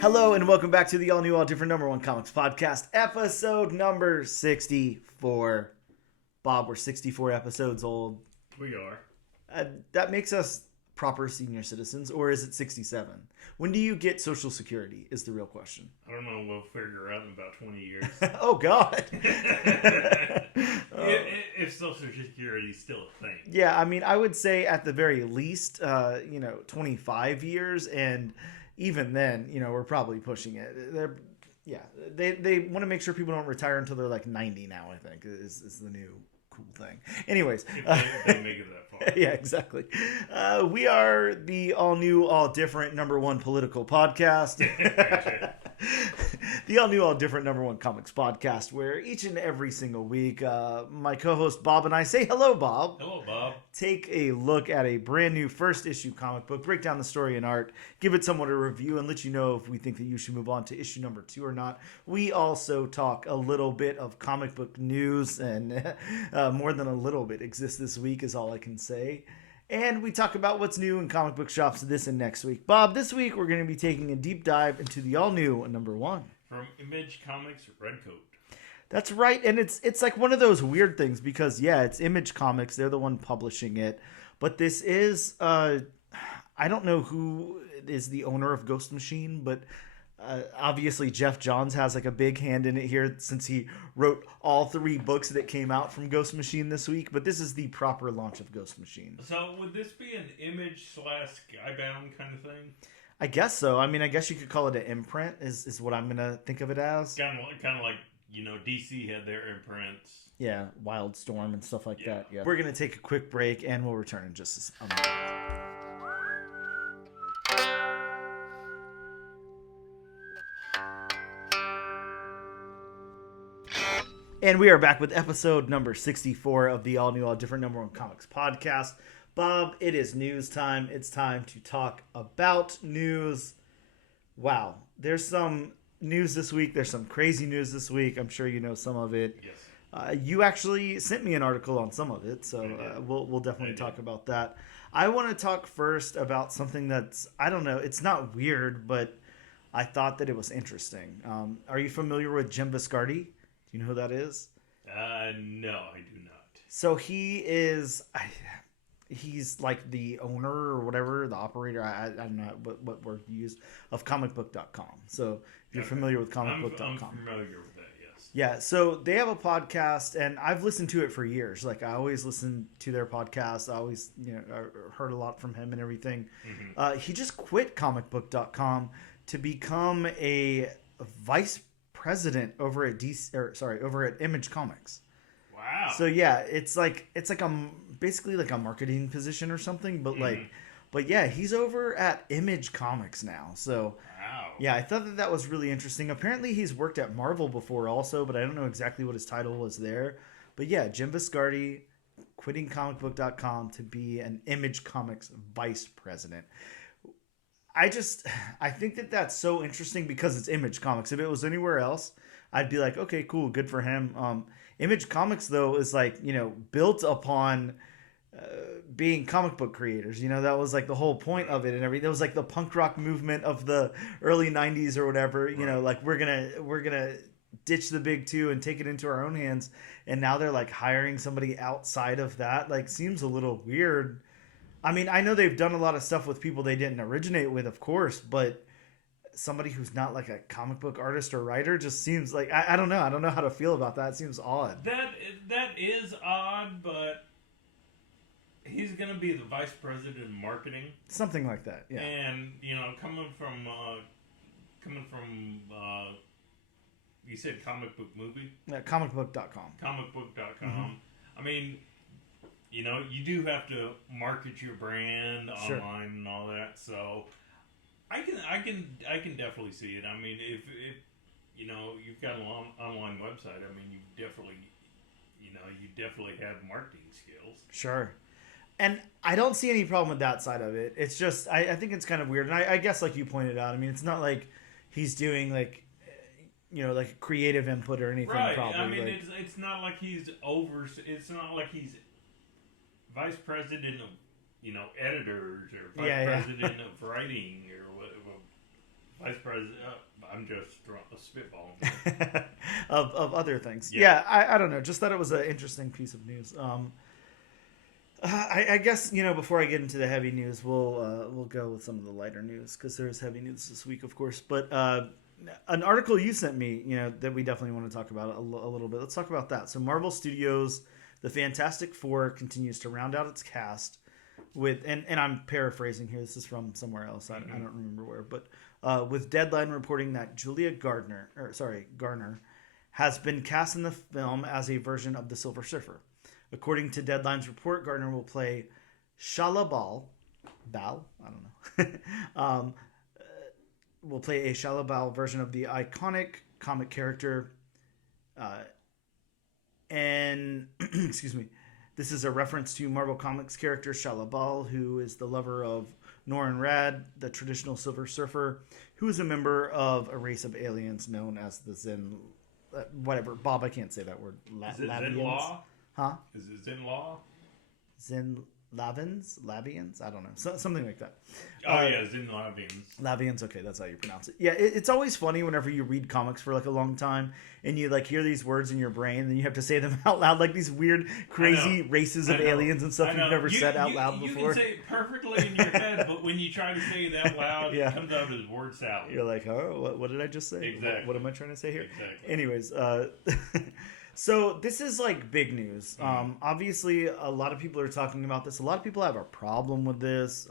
Hello and welcome back to the all-new, all-different number one comics podcast, episode number 64. Bob, we're 64 episodes old. We are. That makes us proper senior citizens, or is it 67? When do you get Social Security is the real question. I don't know. We'll figure out in about 20 years. Oh, God. If Social Security is still a thing. Yeah, I mean, I would say at the very least, 25 years, and even then, we're probably pushing it. They want to make sure people don't retire until they're like 90 now, I think, is the new cool thing. Anyways. If they make it that far. Yeah, exactly. We are the all-new, all-different number one political podcast. The all-new, all-different number one comics podcast, where each and every single week, my co-host Bob and I say, hello, Bob. Hello, Bob. Take a look at a brand new first issue comic book, break down the story and art, give it somewhat a review, and let you know if we think that you should move on to issue number 2 or not. We also talk a little bit of comic book news, and more than a little bit exists this week is all I can say. And we talk about what's new in comic book shops this and next week. Bob, this week we're going to be taking a deep dive into the all-new number 1. From Image Comics, Redcoat. That's right, and it's like one of those weird things because, yeah, it's Image Comics. They're the one publishing it. But this is, I don't know who is the owner of Ghost Machine, but obviously Geoff Johns has like a big hand in it here since he wrote all 3 books that came out from Ghost Machine this week. But this is the proper launch of Ghost Machine. So would this be an Image/Skybound kind of thing? I guess so. I mean, I guess you could call it an imprint is what I'm going to think of it as. Kind of like, DC had their imprints. Yeah, Wildstorm and stuff like that. Yeah. We're going to take a quick break and we'll return in just a moment. And we are back with episode number 64 of the all-new, all-different number one comics podcast. Bob, it is news time. It's time to talk about news. Wow. There's some news this week. There's some crazy news this week. I'm sure you know some of it. Yes. You actually sent me an article on some of it, so we'll definitely talk about that. I want to talk first about something that's, I don't know, it's not weird, but I thought that it was interesting. Are you familiar with Jim Viscardi? Do you know who that is? No, I do not. So he is... He's like the owner or whatever, the operator, I don't know what word you use, of comicbook.com. So if you're familiar with comicbook.com. I'm familiar with that, yes. Yeah, so they have a podcast, and I've listened to it for years. Like, I always listen to their podcast. I always, heard a lot from him and everything. Mm-hmm. He just quit comicbook.com to become a vice president over at over at Image Comics. Wow. So yeah, it's like basically like a marketing position or something, but but yeah, he's over at Image Comics now. So wow. Yeah, I thought that was really interesting. Apparently he's worked at Marvel before also, but I don't know exactly what his title was there. But yeah, Jim Viscardi quitting comicbook.com to be an Image Comics vice president. I think that that's so interesting because it's Image Comics. If it was anywhere else, I'd be like, okay, cool, good for him. Image Comics, though, is like, built upon being comic book creators. That was like the whole point of it and everything. That was like the punk rock movement of the early 90s or whatever. Right. Like we're gonna ditch the big two and take it into our own hands. And now they're like hiring somebody outside of that. Like, seems a little weird. I mean, I know they've done a lot of stuff with people they didn't originate with, of course, but somebody who's not like a comic book artist or writer just seems like, I don't know. I don't know how to feel about that. It seems odd. That is odd, but he's going to be the vice president of marketing. Something like that, yeah. And, coming from you said comic book movie? Yeah, comicbook.com. Comicbook.com. Mm-hmm. I mean, you do have to market your brand online and all that, so I can definitely see it. I mean, if you've got an online website, I mean, you definitely have marketing skills. Sure. And I don't see any problem with that side of it. It's just, I think it's kind of weird. And I guess like you pointed out, I mean, it's not like he's doing like, like creative input or anything. Right. Probably. I mean, it's not like he's it's not like he's vice president of, editors or vice president of writing or whatever. Vice President. I'm just spitballing. of other things. Yeah, I don't know. Just thought it was an interesting piece of news. I guess, before I get into the heavy news, we'll go with some of the lighter news because there's heavy news this week, of course. But an article you sent me, that we definitely want to talk about a little bit. Let's talk about that. So Marvel Studios, the Fantastic Four continues to round out its cast with, and I'm paraphrasing here. This is from somewhere else. I don't remember where, but with Deadline reporting that Julia Garner has been cast in the film as a version of the Silver Surfer. According to Deadline's report, Garner will play Shalla-Bal. I don't know. Will play a Shalla-Bal version of the iconic comic character. And, excuse me, this is a reference to Marvel Comics character Shalla-Bal, who is the lover of Norrin Radd, the traditional Silver Surfer, who is a member of a race of aliens known as the Zen... whatever. Bob, I can't say that word. Is it Zen-Law? Huh? Is it Zen-Law? Lavians? I don't know. Something like that. Zen-Lavians. Lavians, okay, that's how you pronounce it. Yeah, it's always funny whenever you read comics for like a long time and you like hear these words in your brain and then you have to say them out loud, like these weird, crazy races of aliens and stuff you've never said out loud before. You can say it perfectly in your head, but when you try to say it out loud, it comes out as word salad. You're like, oh, what did I just say? Exactly. What am I trying to say here? Exactly. Anyways, so this is like big news. Obviously, a lot of people are talking about this. A lot of people have a problem with this.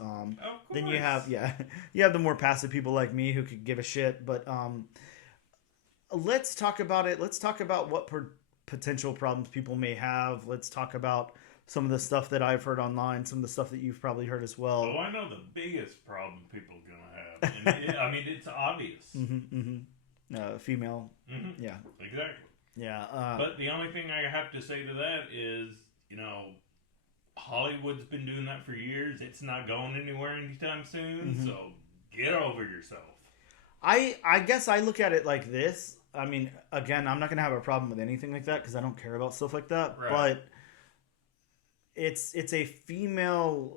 Then you have the more passive people like me who could give a shit. But let's talk about it. Let's talk about what potential problems people may have. Let's talk about some of the stuff that I've heard online, some of the stuff that you've probably heard as well. Oh, I know the biggest problem people are gonna have. And it's obvious. Female. Mm-hmm. Yeah. Exactly. Yeah. But the only thing I have to say to that is, Hollywood's been doing that for years. It's not going anywhere anytime soon. Mm-hmm. So get over yourself. I guess I look at it like this. I mean, again, I'm not going to have a problem with anything like that because I don't care about stuff like that. Right. But it's a female.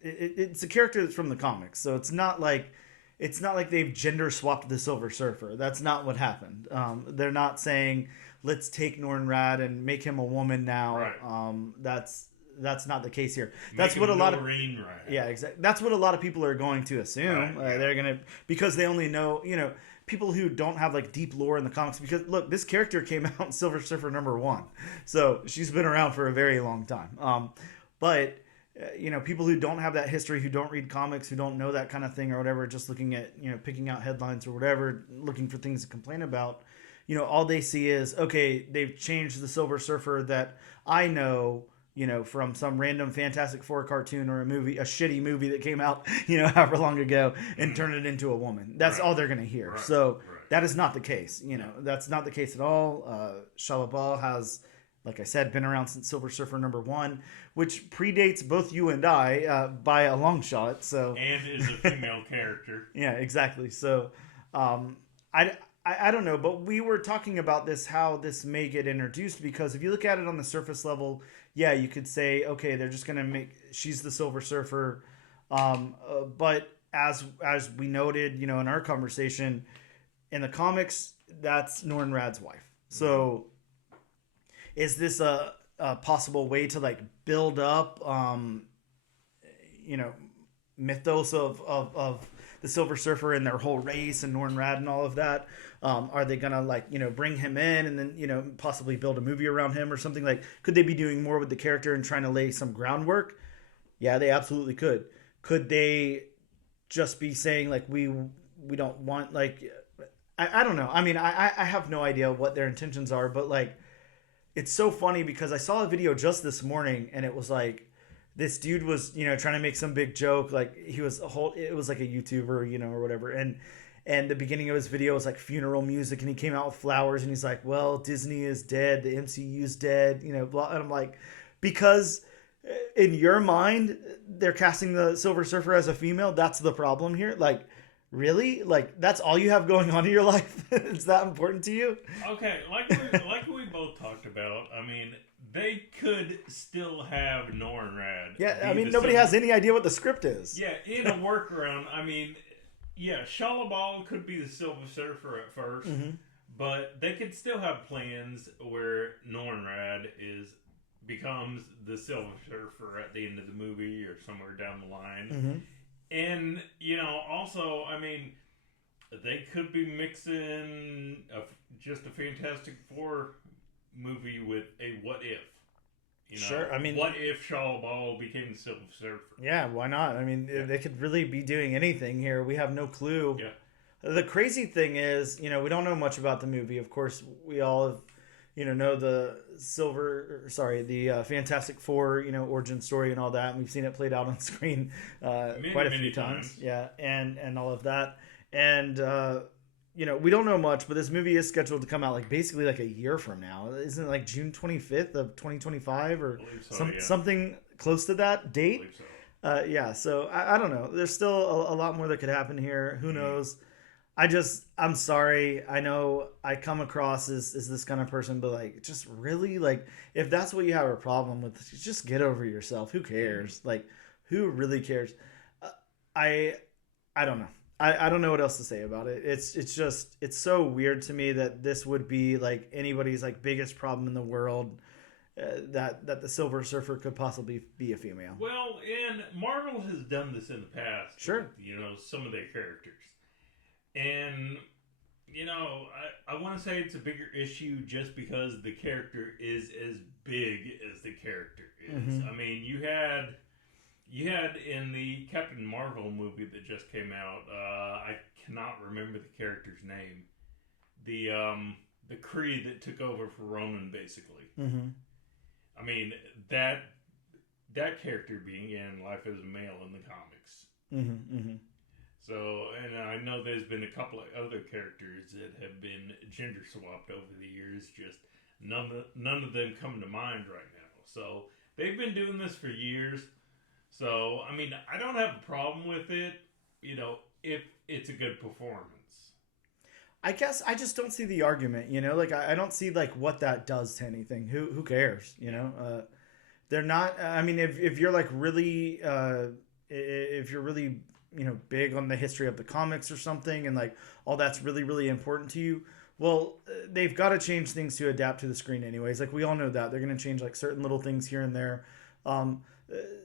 It's a character that's from the comics, so it's not like they've gender swapped the Silver Surfer. That's not what happened. They're not saying let's take Norrin Radd and make him a woman now. Right. That's not the case here. That's what a lot of exactly. That's what a lot of people are going to assume. Right. They're gonna, because they only know people who don't have like deep lore in the comics. Because look, this character came out in Silver Surfer #1, so she's been around for a very long time. But people who don't have that history, who don't read comics, who don't know that kind of thing or whatever, just looking at, picking out headlines or whatever, looking for things to complain about, all they see is, okay, they've changed the Silver Surfer that I know, from some random Fantastic Four cartoon or a shitty movie that came out, however long ago, and turn it into a woman. That's all they're going to hear. Right. So that is not the case. That's not the case at all. Shalla-Bal has, like I said, been around since Silver Surfer #1, which predates both you and I by a long shot. So, and is a female character. Yeah, exactly. So, I don't know, but we were talking about this, how this may get introduced, because if you look at it on the surface level, yeah, you could say, okay, they're just going to she's the Silver Surfer. But as we noted, in our conversation, in the comics, that's Norrin Radd's wife. So is this a possible way to like build up, mythos of the Silver Surfer and their whole race and Norrin Radd and all of that? Are they gonna bring him in and then possibly build a movie around him or something? Like, could they be doing more with the character and trying to lay some groundwork? Yeah, they absolutely could. Could they just be saying like we don't want, like, I don't know. I mean, I have no idea what their intentions are, but like, it's so funny because I saw a video just this morning and it was like, this dude was, trying to make some big joke. Like it was like a YouTuber, or whatever. And the beginning of his video was like funeral music and he came out with flowers and he's like, well, Disney is dead. The MCU's dead, blah. And I'm like, because in your mind, they're casting the Silver Surfer as a female. That's the problem here. Like, really? Like, that's all you have going on in your life? It's that important to you? Okay. Like we both talked about, I mean, they could still have Norrin Radd. Yeah, I mean, nobody has any idea what the script is. Yeah, in a workaround, I mean, yeah, Shalla-Bal could be the Silver Surfer at 1st, but they could still have plans where Nornrad becomes the Silver Surfer at the end of the movie or somewhere down the line. And, also, I mean, they could be mixing just a Fantastic Four movie with a what if. Sure, I mean, what if Shalla-Bal became the Silver Surfer? Yeah, why not? I mean, they could really be doing anything here. We have no clue. Yeah. The crazy thing is, we don't know much about the movie. Of course, we all have, know the Fantastic Four, origin story and all that. And we've seen it played out on screen quite a few times. Yeah, and all of that. And, we don't know much, but this movie is scheduled to come out basically a year from now. Isn't it June 25th of 2025 or something close to that date? I believe so. So I don't know. There's still a lot more that could happen here. Who knows? I'm sorry. I know I come across as this kind of person, but just really if that's what you have a problem with, just get over yourself. Who cares? Who really cares? I don't know. I don't know what else to say about it. It's so weird to me that this would be anybody's biggest problem in the world, that the Silver Surfer could possibly be a female. Well, and Marvel has done this in the past. Sure. With, some of their characters. And, I want to say it's a bigger issue just because the character is as big as the character is. I mean, you had in the Captain Marvel movie that just came out, I cannot remember the character's name. The Kree that took over for Ronan, basically. I mean, that character being in Life as a Male in the comics. So, and I know there's been a couple of other characters that have been gender swapped over the years. Just none of them come to mind right now. So they've been doing this for years. So, I mean, I don't have a problem with it, if it's a good performance. I guess I just don't see the argument, I don't see what that does to anything. Who cares, They're not, I mean, if you're really, if you're really, big on the history of the comics or something and all that's really, really important to you, well, they've got to change things to adapt to the screen anyways. We all know that. They're going to change certain little things here and there.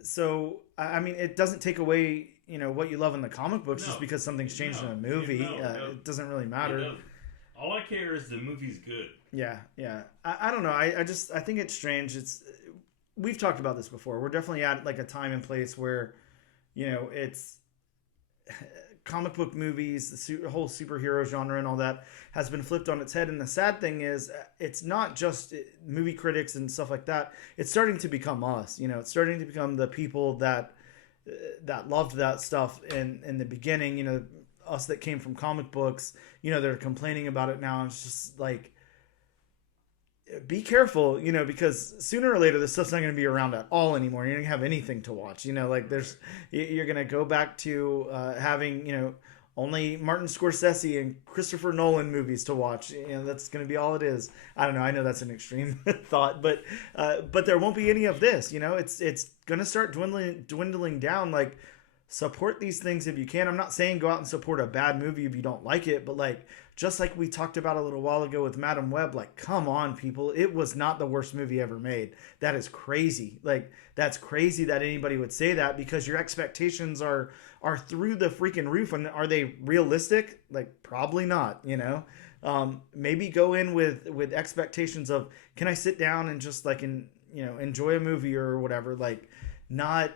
So, I mean, it doesn't take away, what you love in the comic books just because something's changed in a movie. It doesn't really matter. All I care is the movie's good. Yeah. I don't know. I think it's strange. We've talked about this before. We're definitely at a time and place where, it's comic book movies, the whole superhero genre and all that has been flipped on its head. And the sad thing is, it's not just movie critics and stuff like that. It's starting to become us. It's starting to become the people that loved that stuff in the beginning. Us that came from comic books. They're complaining about it now. It's just be careful, because sooner or later this stuff's not going to be around at all anymore. You're going to have anything to watch, you're going to go back to having, only Martin Scorsese and Christopher Nolan movies to watch. That's going to be all it is. I don't know. I know that's an extreme thought, but there won't be any of this, it's going to start dwindling down. Support these things if you can. I'm not saying go out and support a bad movie if you don't like it, but just like we talked about a little while ago with Madam Web, come on, people. It was not the worst movie ever made. That is crazy. That's crazy that anybody would say that because your expectations are through the freaking roof. And are they realistic? Probably not, maybe go in with expectations of, can I sit down and just enjoy a movie or whatever? Not,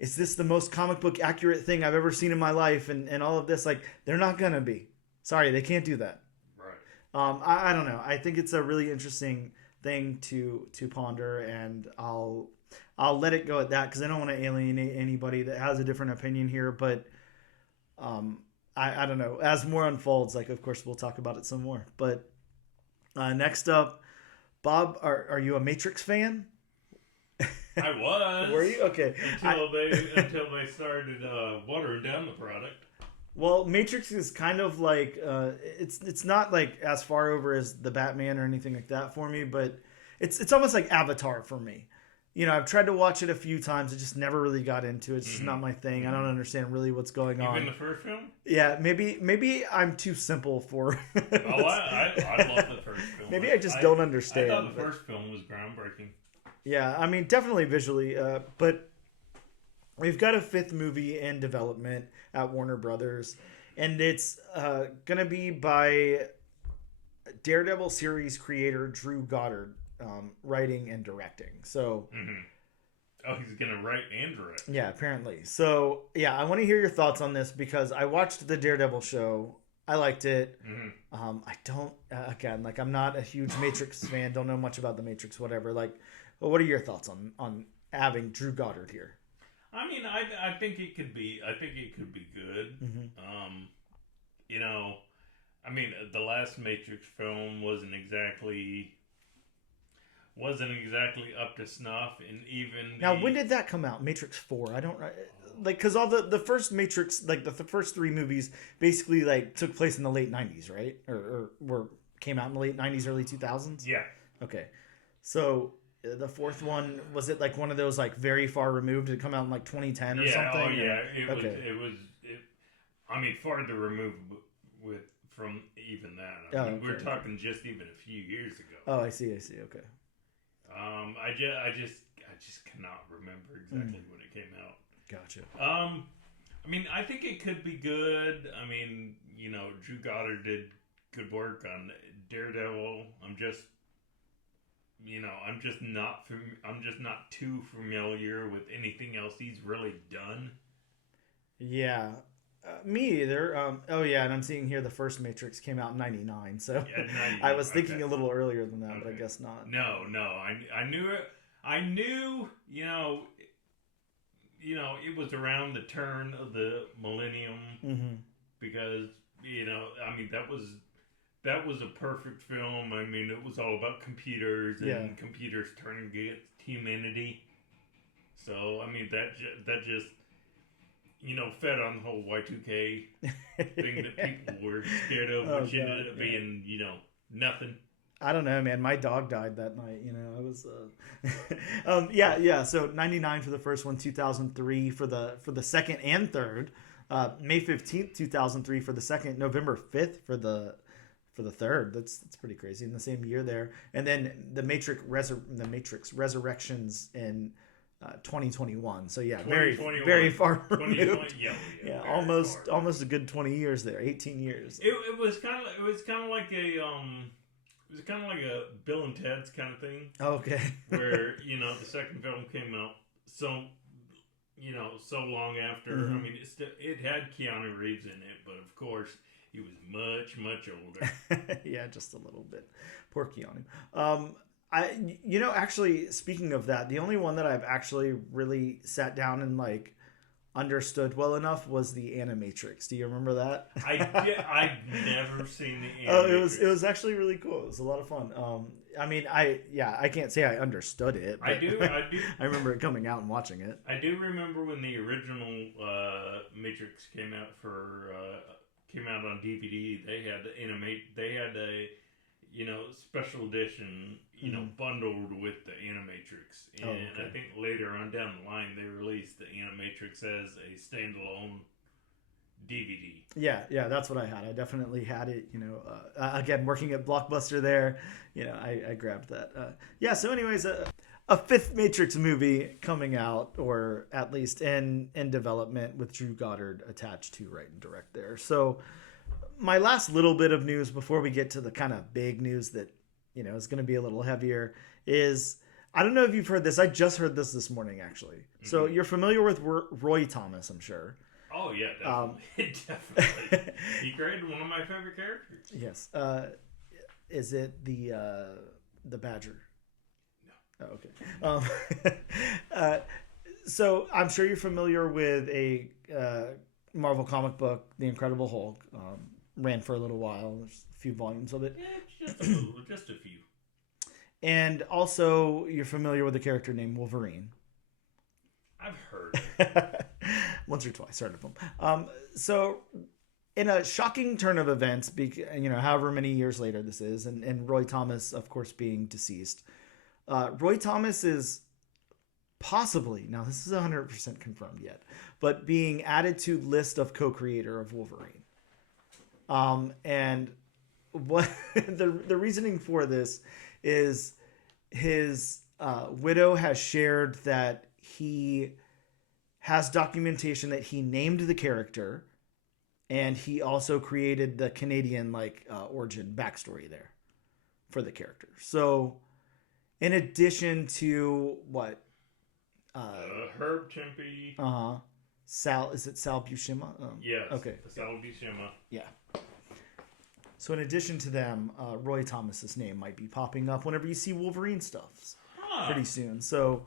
is this the most comic book accurate thing I've ever seen in my life? And all of this, they're not going to be. Sorry, they can't do that. Right. I don't know. I think it's a really interesting thing to ponder, and I'll let it go at that because I don't want to alienate anybody that has a different opinion here. But I don't know. As more unfolds, of course, we'll talk about it some more. But next up, Bob, are you a Matrix fan? I was. Were you? Okay. Until they started watering down the product. Well, Matrix is kind of it's not as far over as the Batman or anything like that for me, but it's almost like Avatar for me. I've tried to watch it a few times. I just never really got into it. It's just not my thing. I don't understand really what's going on. Even the first film? Yeah, maybe I'm too simple for. Oh, I love the first film. Maybe I just don't understand. I thought the first film was groundbreaking. Yeah, I mean, definitely visually, but we've got a 5th movie in development at Warner Brothers, and it's gonna be by Daredevil series creator Drew Goddard. Writing and directing. So, oh, he's gonna write and direct. Yeah, apparently. So, yeah, I want to hear your thoughts on this because I watched the Daredevil show. I liked it. I don't again, like, I'm not a huge Matrix fan. Don't know much about the Matrix. Whatever. Like, well, what are your thoughts on having Drew Goddard here? I mean, I think it could be. I think it could be good. I mean, the last Matrix film wasn't exactly up to snuff, and even now, when did that come out? Matrix 4. I don't like, because all the first Matrix, like the first 3 movies, basically like took place in the late 90s, right? Or came out in the late 90s, early 2000s. Yeah. Okay, so the 4th one, was it like one of those like very far removed? Did it come out in like 2010 or something? Oh yeah, it was. I mean, farther removed from even that. I mean, we're talking just even a few years ago. Oh, I see. Okay. I just cannot remember exactly when it came out. Gotcha. I mean, I think it could be good. I mean, Drew Goddard did good work on Daredevil. I'm just not too familiar with anything else he's really done. Yeah. Me either. Oh yeah, and I'm seeing here the first Matrix came out in '99, so yeah, 99. I was thinking a little earlier than that, but I guess not. No, I knew it. I knew, it was around the turn of the millennium because I mean that was a perfect film. I mean, it was all about computers and computers turning against humanity. So I mean that just fed on the whole Y2K thing that people were scared of, which ended up being, nothing. I don't know, man. My dog died that night. I was, So 99 for the first one, 2003 for the second and third, May 15th, 2003 for the second, November 5th for the third. That's pretty crazy in the same year there. And then the Matrix Resurrections in 2021. So yeah, very far removed. Yeah, almost a good 20 years there, 18 years. It was kind of like a Bill and Ted's kind of thing. Okay. Where the second film came out so long after. I mean, it had Keanu Reeves in it, but of course he was much older. Yeah, just a little bit. Poor Keanu. Actually, speaking of that, the only one that I've actually really sat down and like understood well enough was the Animatrix. Do you remember that? I've never seen the Animatrix. Oh, it was actually really cool. It was a lot of fun. I mean, I can't say I understood it. But I do. I remember it coming out and watching it. I do remember when the original Matrix came out on DVD. They had a special edition, bundled with the Animatrix. And I think later on down the line, they released the Animatrix as a standalone DVD. Yeah, that's what I had. I definitely had it, again, working at Blockbuster there, I grabbed that. So anyways, a 5th Matrix movie coming out, or at least in development, with Drew Goddard attached to write and direct there. So my last little bit of news before we get to the kind of big news that, is going to be a little heavier is, I don't know if you've heard this. I just heard this morning, actually. So you're familiar with Roy Thomas, I'm sure. Oh, yeah, definitely. He created one of my favorite characters. Yes. Is it the Badger? No. Oh, okay. So I'm sure you're familiar with a Marvel comic book, The Incredible Hulk. Ran for a little while. There's a few volumes of it. Yeah, just a few. And also, you're familiar with a character named Wolverine. I've heard. Once or twice, heard of him. So, in a shocking turn of events, however many years later this is, and Roy Thomas, of course, being deceased, Roy Thomas is possibly, now this is 100% confirmed yet, but being added to list of co-creator of Wolverine. And what the reasoning for this is his widow has shared that he has documentation that he named the character, and he also created the Canadian origin backstory there for the character. So in addition to what Herb Tempe. Sal, is it Sal Buscema? Yes. Okay. Sal Buscema. Yeah. So in addition to them, Roy Thomas's name might be popping up whenever you see Wolverine stuff pretty soon. So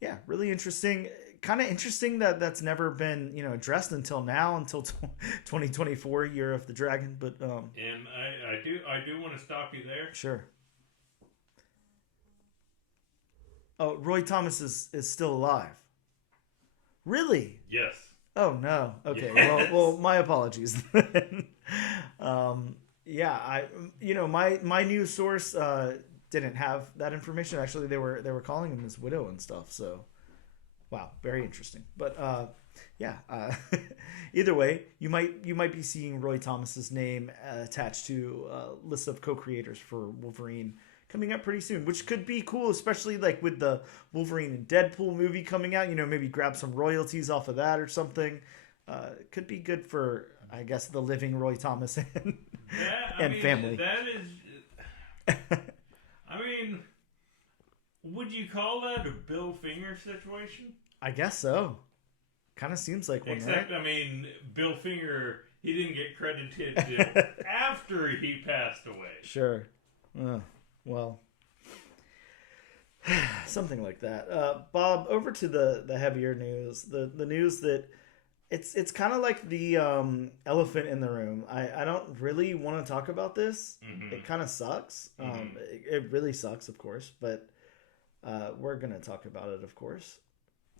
yeah, really interesting. Kind of interesting that that's never been, addressed until now, until 2024, Year of the Dragon. But and I do want to stop you there. Sure. Oh, Roy Thomas is still alive. Really? Yes. Oh no. Okay. Yes. Well, my apologies. Yeah, my news source didn't have that information. Actually, they were calling him his widow and stuff. So, wow, very interesting. But yeah, either way, you might be seeing Roy Thomas's name attached to a list of co-creators for Wolverine coming up pretty soon, which could be cool, especially like with the Wolverine and Deadpool movie coming out. Maybe grab some royalties off of that or something. Could be good for, I guess, the living Roy Thomas and family. That is, I mean, would you call that a Bill Finger situation? I guess so. Kind of seems like one, Except, right? I mean, Bill Finger, he didn't get credited till after he passed away. Sure. Well, something like that. Bob, over to the heavier news. The news that it's kind of like the elephant in the room. I don't really want to talk about this. Mm-hmm. It kind of sucks. Mm-hmm. It really sucks, of course, but we're going to talk about it, of course.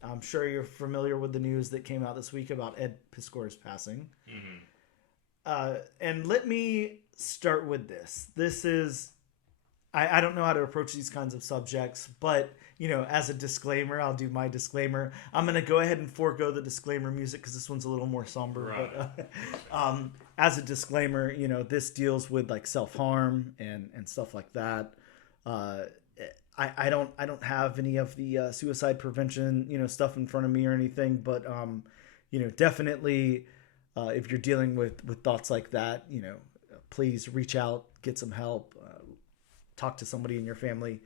I'm sure you're familiar with the news that came out this week about Ed Piskor's passing. Mm-hmm. And let me start with this. This is... I don't know how to approach these kinds of subjects, but, as a disclaimer, I'll do my disclaimer. I'm going to go ahead and forego the disclaimer music because this one's a little more somber. Right. But as a disclaimer, this deals with like self-harm and stuff like that. I don't have any of the suicide prevention, stuff in front of me or anything, but, definitely if you're dealing with thoughts like that, please reach out, get some help. Talk to somebody in your family,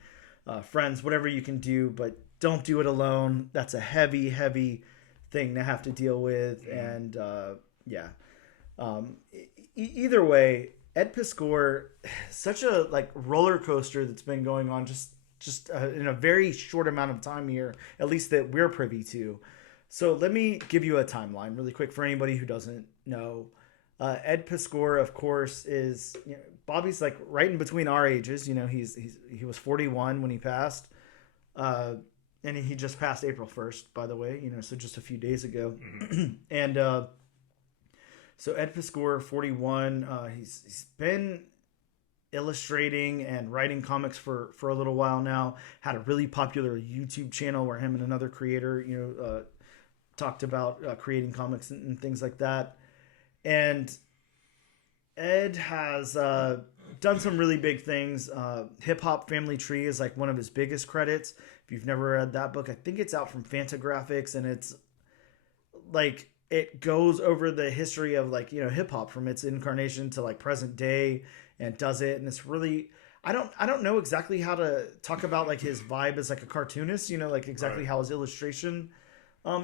friends, whatever you can do, but don't do it alone. That's a heavy, heavy thing to have to deal with. And either way, Ed Piskor, such a roller coaster that's been going on just in a very short amount of time here, at least that we're privy to. So let me give you a timeline really quick for anybody who doesn't know. Ed Piskor, of course, is Bobby's right in between our ages. He was 41 when he passed, and he just passed April 1st, by the way. So just a few days ago. Mm-hmm. And so Ed Piskor, 41, he's been illustrating and writing comics for a little while now. Had a really popular YouTube channel where him and another creator, talked about creating comics and things like that. And Ed has done some really big things. Hip Hop Family Tree is one of his biggest credits. If you've never read that book, I think it's out from Fantagraphics, and it's it goes over the history of hip hop from its incarnation to present day, and does it. And it's really, I don't know exactly how to talk about his vibe as a cartoonist, exactly right. How his illustration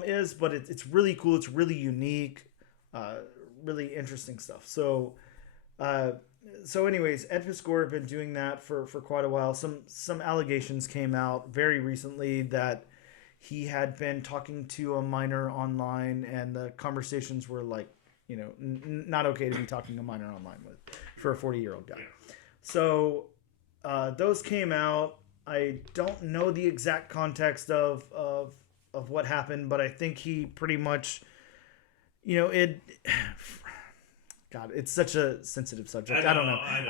is, but it's really cool. It's really unique. Really interesting stuff. So anyways, Ed Piskor have been doing that for quite a while. Some allegations came out very recently that he had been talking to a minor online, and the conversations were not okay to be talking to a minor online with for a 40-year-old guy. Yeah. So those came out. I don't know the exact context of what happened, but I think he pretty much, God, it's such a sensitive subject. I I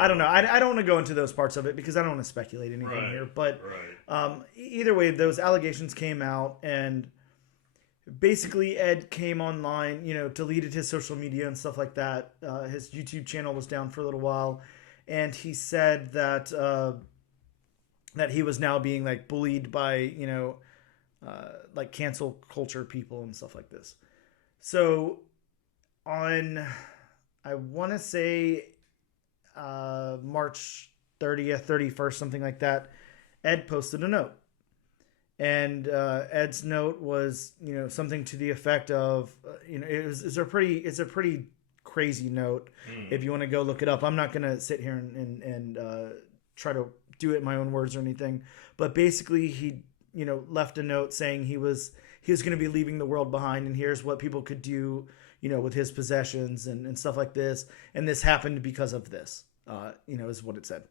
don't know. I don't want to go into those parts of it because I don't want to speculate anything here. But either way, those allegations came out, and basically Ed came online, deleted his social media and stuff like that. His YouTube channel was down for a little while, and he said that that he was now being like bullied by like cancel culture people and stuff like this. So on, I want to say March 30th, 31st, something like that, Ed posted a note. And Ed's note was, something to the effect of, it's a pretty crazy note. If you want to go look it up, I'm not going to sit here and try to do it in my own words or anything. But basically, he, left a note saying he was going to be leaving the world behind, and here's what people could do, with his possessions and stuff like this. And this happened because of this, is what it said.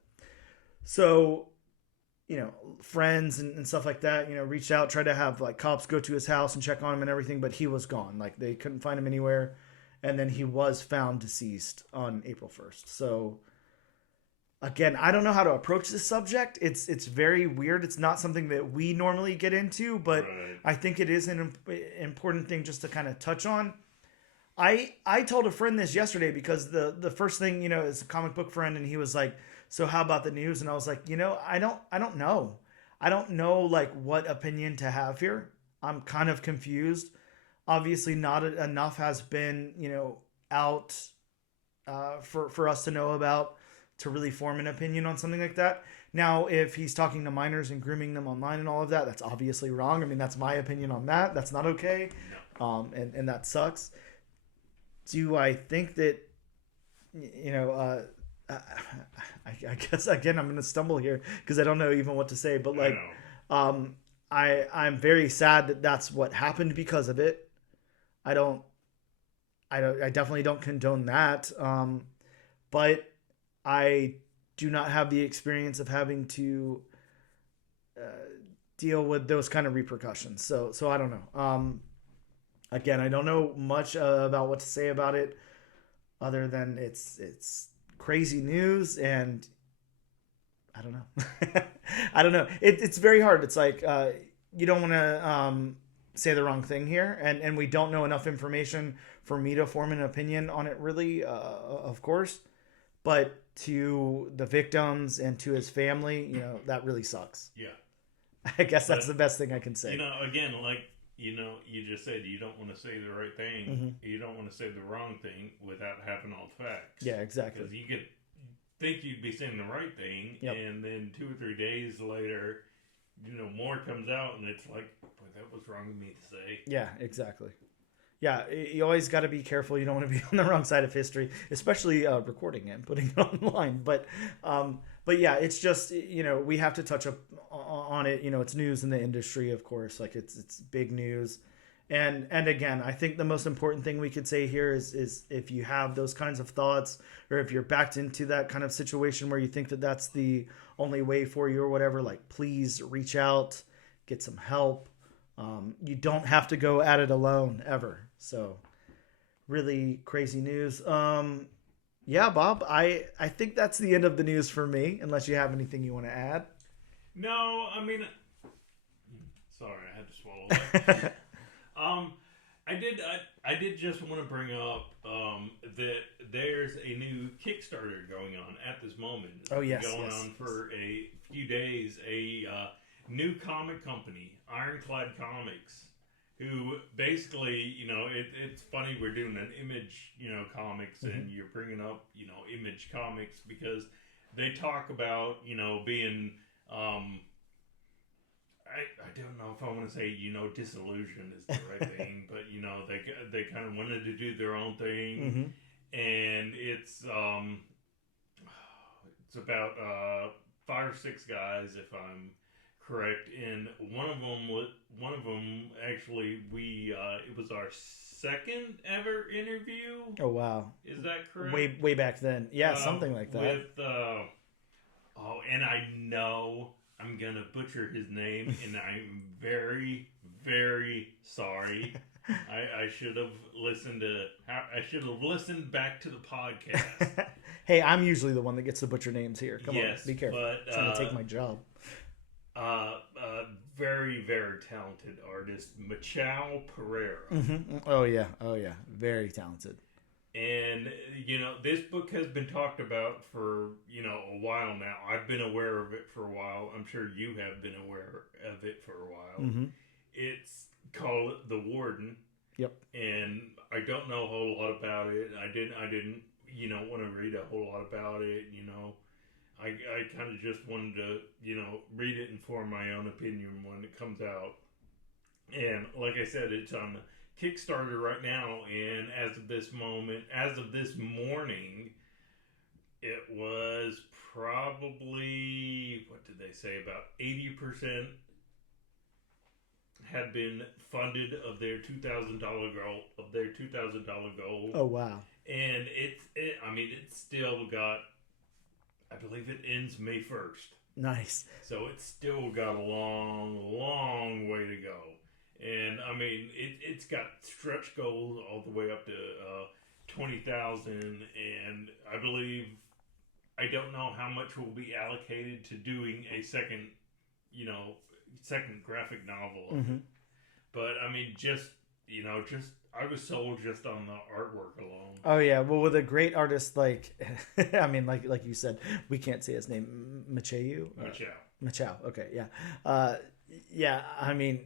So, friends and stuff like that, reached out, tried to have like cops go to his house and check on him and everything, but he was gone. Like they couldn't find him anywhere. And then he was found deceased on April 1st. So again, I don't know how to approach this subject. It's very weird. It's not something that we normally get into, but I think it is an important thing just to kind of touch on. I told a friend this yesterday because the first thing, is a comic book friend, and he was like, so how about the news? And I was like, I don't know. I don't know like what opinion to have here. I'm kind of confused. Obviously not enough has been, out for us to know about to really form an opinion on something like that. Now, if he's talking to minors and grooming them online and all of that, that's obviously wrong. I mean, that's my opinion on that. That's not okay. And that sucks. Do I think that, I guess again I'm gonna stumble here because I don't know even what to say, but like I'm very sad that that's what happened because of it. I definitely don't condone that, but I do not have the experience of having to deal with those kind of repercussions, so I don't know. Again, I don't know much about what to say about it other than it's crazy news, and I don't know. I don't know. It's very hard. It's like you don't want to say the wrong thing here, and we don't know enough information for me to form an opinion on it, really, of course. But to the victims and to his family, that really sucks. Yeah. I guess that's the best thing I can say. Again, like, you just said you don't want to say the right thing. Mm-hmm. You don't want to say the wrong thing without having all the facts. Yeah, exactly. Because you could think you'd be saying the right thing, and then 2 or 3 days later, more comes out, and it's like, boy, that was wrong of me to say. Yeah, exactly. Yeah, you always got to be careful. You don't want to be on the wrong side of history, especially recording it and putting it online. But yeah, it's just, we have to touch up on it. It's news in the industry, of course. Like it's big news. And again, I think the most important thing we could say here is if you have those kinds of thoughts, or if you're backed into that kind of situation where you think that that's the only way for you or whatever, like please reach out, get some help. You don't have to go at it alone ever. So really crazy news. Yeah, Bob, I think that's the end of the news for me, unless you have anything you want to add. No, I mean, sorry, I had to swallow that. I did just want to bring up that there's a new Kickstarter going on at this moment. Oh, yes. Going on for a few days. A new comic company, Ironclad Comics, who basically, it's funny we're doing an Image, comics, mm-hmm. and you're bringing up, Image comics because they talk about, being, I don't know if I want to say, disillusion is the right thing, but, they kind of wanted to do their own thing, mm-hmm. and it's about 5 or 6 guys, if I'm correct, and one of them actually it was our second ever interview. Oh wow, is that correct? Way back then, yeah, something like that. With and I know I'm gonna butcher his name, and I'm very, very sorry. I should have listened to. I should have listened back to the podcast. Hey, I'm usually the one that gets to butcher names here. Come on, be careful. But, trying to take my job. Very, very talented artist, Michal Pereira. Mm-hmm. Oh yeah, very talented. And this book has been talked about for a while now. I've been aware of it for a while. I'm sure you have been aware of it for a while. Mm-hmm. It's called The Warden. Yep. And I don't know a whole lot about it. I didn't want to read a whole lot about it. I kind of just wanted to read it and form my own opinion when it comes out. And like I said, it's on Kickstarter right now, and as of this morning, it was probably, what did they say, about 80% had been funded of their $2,000 goal. Oh wow! And it's still got, I believe it ends May 1st. Nice. So it's still got a long way to go. And it's got stretch goals all the way up to 20,000, and I don't know how much will be allocated to doing a second graphic novel. Mm-hmm. But I was sold just on the artwork alone. Oh yeah, well, with a great artist like, like you said, we can't say his name, Michal. Okay, yeah. Yeah,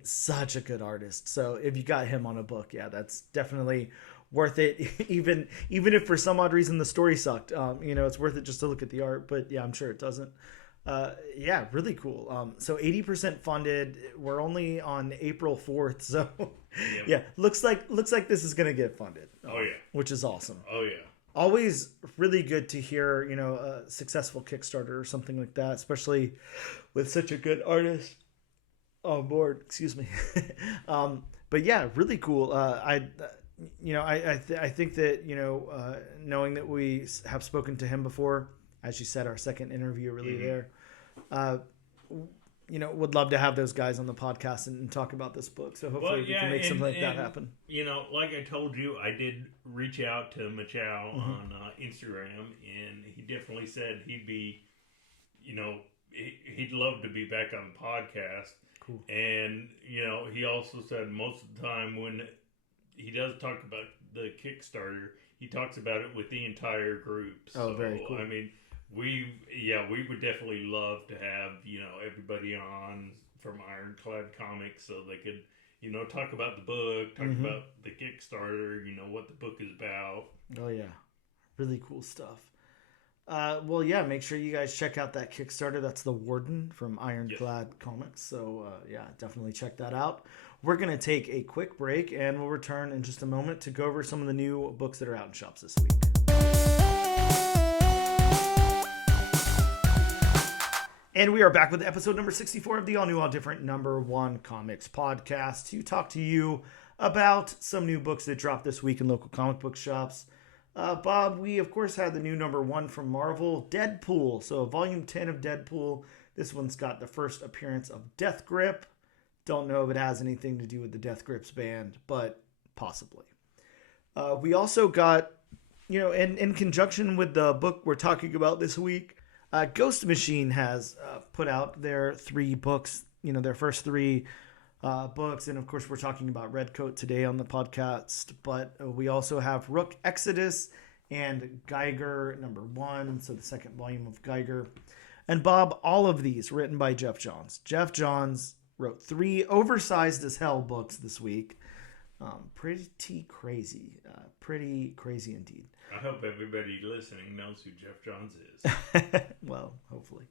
such a good artist. So if you got him on a book, yeah, that's definitely worth it. Even if for some odd reason the story sucked, it's worth it just to look at the art. But yeah, I'm sure it doesn't. Yeah, really cool. So 80% funded. We're only on April 4th, so yep. Yeah, looks like this is gonna get funded. Oh yeah, which is awesome. Oh yeah. Always really good to hear, a successful Kickstarter or something like that, especially with such a good artist on board. Excuse me. But yeah, really cool. I think that knowing that we have spoken to him before, as you said, our second interview really mm-hmm. there. Would love to have those guys on the podcast and talk about this book. So hopefully we can make something like that happen. Like I told you, I did reach out to Michal mm-hmm. on Instagram, and he definitely said he'd be, he'd love to be back on the podcast. Cool. And, he also said most of the time when he does talk about the Kickstarter, he talks about it with the entire group. Oh, very cool. We would definitely love to have, everybody on from Ironclad Comics so they could, talk about the book, talk mm-hmm. about the Kickstarter, what the book is about. Oh, yeah. Really cool stuff. Well, yeah, make sure you guys check out that Kickstarter. That's The Warden from Ironclad Comics. So, yeah, definitely check that out. We're going to take a quick break, and we'll return in just a moment to go over some of the new books that are out in shops this week. And we are back with episode number 64 of the all new, all different number one comics podcast to talk to you about some new books that dropped this week in local comic book shops. Bob, we of course had the new number one from Marvel, Deadpool. So volume 10 of Deadpool. This one's got the first appearance of Death Grip. Don't know if it has anything to do with the Death Grips band, but possibly. We also got, in conjunction with the book we're talking about this week, Ghost Machine has put out their 3 books, their first 3 books. And of course, we're talking about Redcoat today on the podcast. But we also have Rook Exodus and Geiger number 1. So the second volume of Geiger. And Bob, all of these written by Geoff Johns. Geoff Johns wrote 3 oversized as hell books this week. Pretty crazy. Pretty crazy indeed. I hope everybody listening knows who Geoff Johns is. Well, hopefully.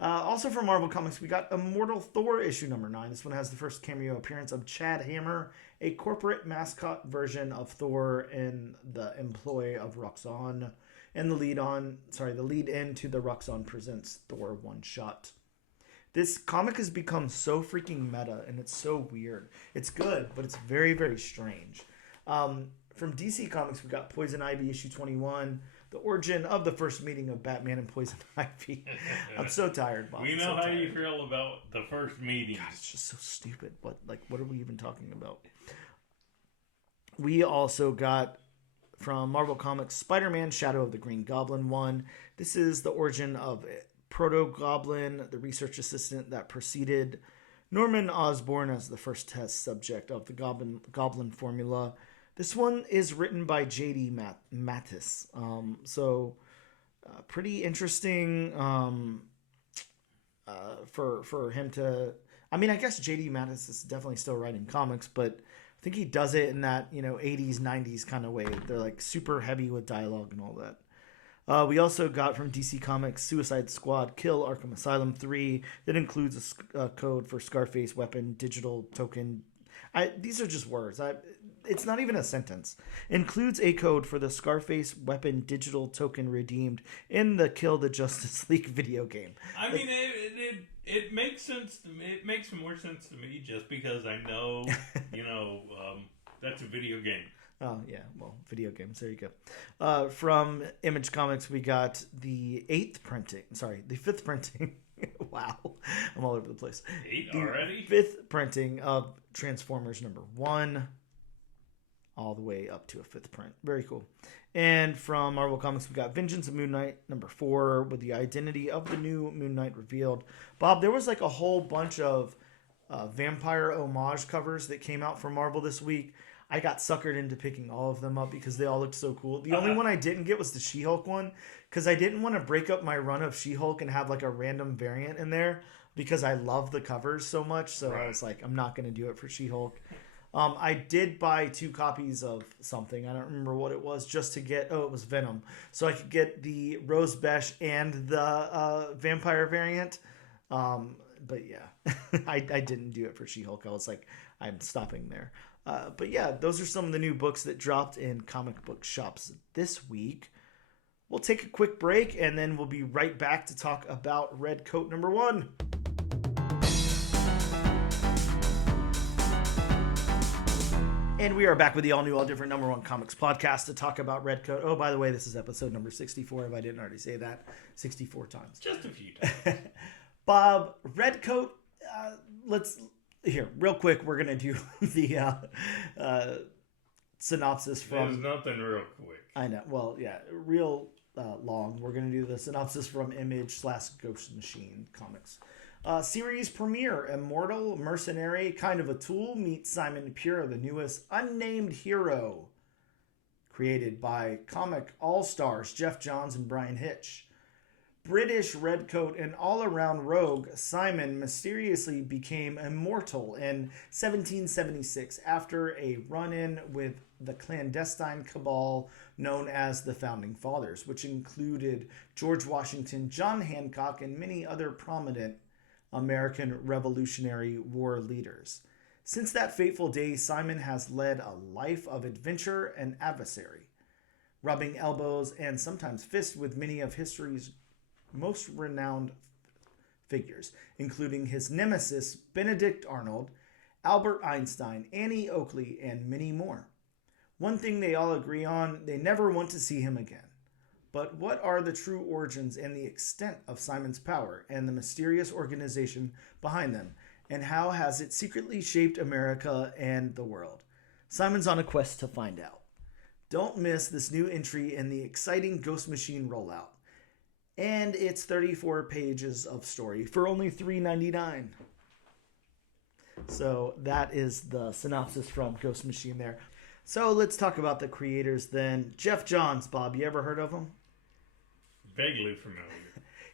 Also from Marvel Comics, we got Immortal Thor issue number 9. This one has the first cameo appearance of Chad Hammer, a corporate mascot version of Thor in the employ of Roxxon, and the lead in to the Roxxon Presents Thor one-shot. This comic has become so freaking meta, and it's so weird. It's good, but it's very, very strange. From DC Comics, we got Poison Ivy issue 21, the origin of the first meeting of Batman and Poison Ivy. I'm so tired, Bob. We know how you feel about the first meeting. God, it's just so stupid. What are we even talking about? We also got from Marvel Comics Spider-Man Shadow of the Green Goblin 1. This is the origin of Proto-Goblin, the research assistant that preceded Norman Osborn as the first test subject of the Goblin formula. This one is written by J.D. Mattis. Pretty interesting for him to... I mean, I guess J.D. Mattis is definitely still writing comics, but I think he does it in that, 80s, 90s kind of way. They're like super heavy with dialogue and all that. We also got from DC Comics Suicide Squad Kill Arkham Asylum 3 that includes a code for Scarface weapon digital token. These are just words. It's not even a sentence. Includes a code for the Scarface weapon digital token redeemed in the Kill the Justice League video game. I mean, it makes sense to me. It makes more sense to me just because I know, that's a video game. Oh, yeah. Well, video games. There you go. From Image Comics, we got the 5th printing. Wow. I'm all over the place. 8 already? 5th printing of Transformers number 1. All the way up to a 5th print. Very cool. And from Marvel Comics, we got Vengeance of Moon Knight number 4 with the identity of the new Moon Knight revealed. Bob, there was like a whole bunch of vampire homage covers that came out from Marvel this week. I got suckered into picking all of them up because they all looked so cool. The only one I didn't get was the She-Hulk one because I didn't want to break up my run of She-Hulk and have like a random variant in there because I love the covers so much. So I was like, I'm not going to do it for She-Hulk. I did buy 2 copies of something. I don't remember what it was just to get... Oh, it was Venom. So I could get the Rose Besh and the vampire variant. But yeah, I didn't do it for She-Hulk. I was like, I'm stopping there. But yeah, those are some of the new books that dropped in comic book shops this week. We'll take a quick break and then we'll be right back to talk about Redcoat number 1. And we are back with the all-new, all-different number 1 comics podcast to talk about Redcoat. Oh, by the way, this is episode number 64, if I didn't already say that. 64 times. Just a few times. Bob, Redcoat, Here, real quick, we're going to do the synopsis from... There's nothing real quick. I know. Well, yeah, real long. We're going to do the synopsis from Image/Ghost Machine Comics. Series premiere, Immortal, Mercenary, Kind of a Tool, meets Simon Pure, the newest unnamed hero. Created by comic all-stars Geoff Johns and Bryan Hitch. British Redcoat and all-around rogue, Simon mysteriously became immortal in 1776 after a run-in with the clandestine cabal known as the Founding Fathers, which included George Washington, John Hancock, and many other prominent American Revolutionary War leaders. Since that fateful day, Simon has led a life of adventure and adversary, rubbing elbows and sometimes fists with many of history's most renowned figures, including his nemesis Benedict Arnold, Albert Einstein, Annie Oakley, and many more. One thing they all agree on, they never want to see him again. But what are the true origins and the extent of Simon's power and the mysterious organization behind them? And how has it secretly shaped America and the world? Simon's on a quest to find out. Don't miss this new entry in the exciting Ghost Machine rollout. And it's 34 pages of story for only $3.99. So that is the synopsis from Ghost Machine there. So let's talk about the creators then. Geoff Johns, Bob, you ever heard of him? Vaguely familiar.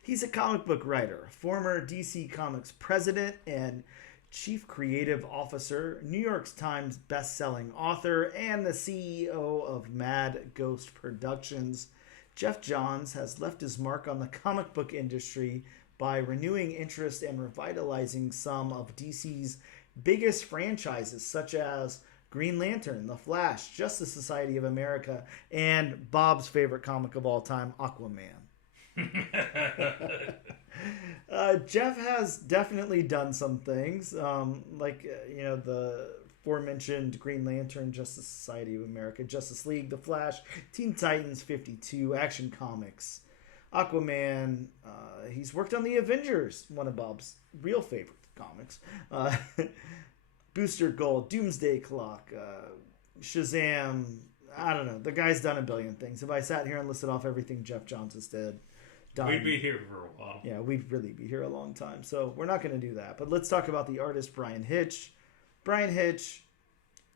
He's a comic book writer, former DC Comics president and chief creative officer, New York Times best-selling author, and the CEO of Mad Ghost Productions. Geoff Johns has left his mark on the comic book industry by renewing interest and revitalizing some of DC's biggest franchises, such as Green Lantern, The Flash, Justice Society of America, and Bob's favorite comic of all time, Aquaman. Geoff has definitely done some things, the aforementioned Green Lantern, Justice Society of America, Justice League, The Flash, Teen Titans 52, Action Comics, Aquaman. He's worked on the Avengers, one of Bob's real favorite comics. Booster Gold, Doomsday Clock, Shazam. I don't know. The guy's done a billion things. If I sat here and listed off everything Geoff Johns has done, we'd be here for a while. Yeah, we'd really be here a long time. So we're not going to do that. But let's talk about the artist Bryan Hitch. Bryan Hitch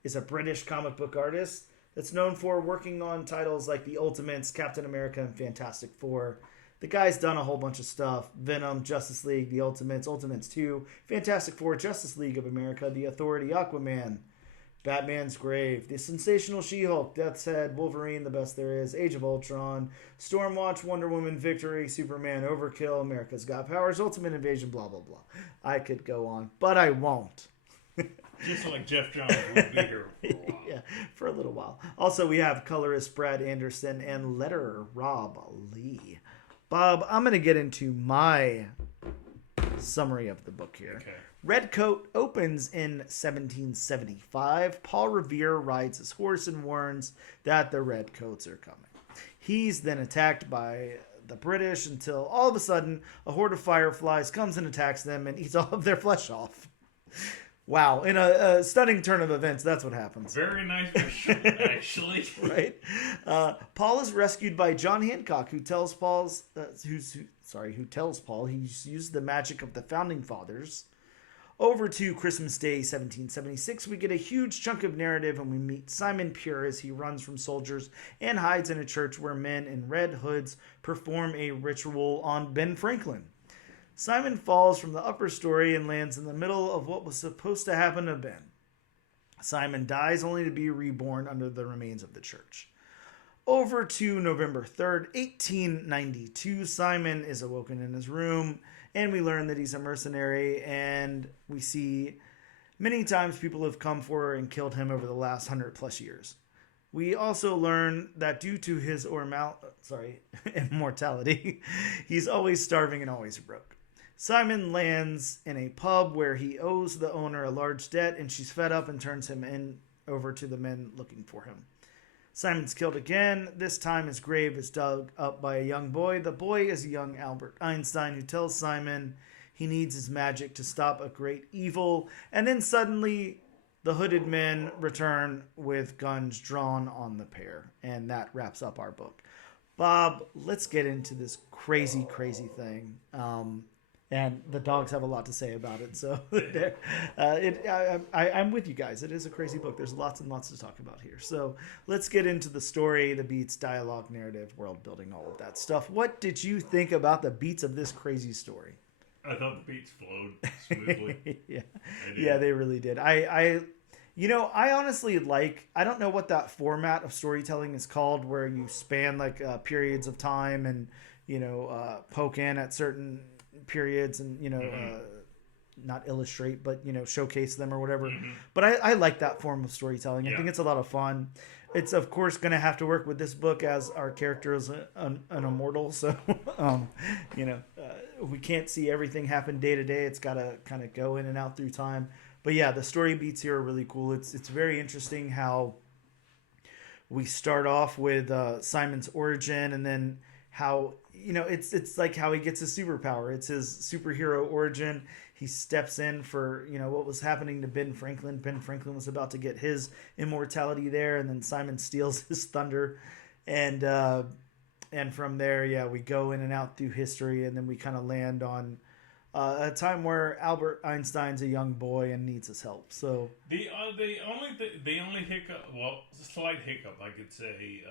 is a British comic book artist that's known for working on titles like The Ultimates, Captain America, and Fantastic Four. The guy's done a whole bunch of stuff. Venom, Justice League, The Ultimates, Ultimates 2, Fantastic Four, Justice League of America, The Authority, Aquaman, Batman's Grave, The Sensational She-Hulk, Death's Head, Wolverine, The Best There Is, Age of Ultron, Stormwatch, Wonder Woman, Victory, Superman, Overkill, America's Got Powers, Ultimate Invasion, blah, blah, blah. I could go on, but I won't. Just like Geoff Johns would be here for a while. Yeah, for a little while. Also, we have colorist Brad Anderson and letterer Rob Lee. Bob, I'm going to get into my summary of the book here. Okay. Redcoat opens in 1775. Paul Revere rides his horse and warns that the Redcoats are coming. He's then attacked by the British until all of a sudden a horde of fireflies comes and attacks them and eats all of their flesh off. Wow, in a stunning turn of events, that's what happens. Very nice visual, actually. Right? Paul is rescued by John Hancock, who tells Paul he's used the magic of the Founding Fathers. Over to Christmas Day, 1776, we get a huge chunk of narrative, and we meet Simon Pure as he runs from soldiers and hides in a church where men in red hoods perform a ritual on Ben Franklin. Simon falls from the upper story and lands in the middle of what was supposed to happen to Ben. Simon dies only to be reborn under the remains of the church. Over to November 3rd, 1892, Simon is awoken in his room, and we learn that he's a mercenary, and we see many times people have come for and killed him over the last 100+ years. We also learn that due to his immortality, he's always starving and always broke. Simon lands in a pub where he owes the owner a large debt, and she's fed up and turns him over to the men looking for him. Simon's killed again. This time his grave is dug up by a young boy. The boy is a young Albert Einstein who tells Simon he needs his magic to stop a great evil. And then suddenly the hooded men return with guns drawn on the pair. And that wraps up our book. Bob, let's get into this crazy, crazy thing. And the dogs have a lot to say about it. So I'm with you guys. It is a crazy book. There's lots and lots to talk about here. So let's get into the story, the beats, dialogue, narrative, world building, all of that stuff. What did you think about the beats of this crazy story? I thought the beats flowed smoothly. Yeah, they really did. I honestly I don't know what that format of storytelling is called, where you span periods of time and, poke in at certain periods and not illustrate but showcase them or whatever. But I like that form of storytelling. I think it's a lot of fun. It's of course going to have to work with this book as our character is an immortal, so we can't see everything happen day to day. It's got to kind of go in and out through time. But yeah, the story beats here are really cool. It's very interesting how we start off with Simon's origin, and then how it's like how he gets his superpower. It's his superhero origin. He steps in for, what was happening to Ben Franklin. Ben Franklin was about to get his immortality there, and then Simon steals his thunder. And from there, we go in and out through history, and then we kind of land on a time where Albert Einstein's a young boy and needs his help. So the only hiccup, slight hiccup I could say,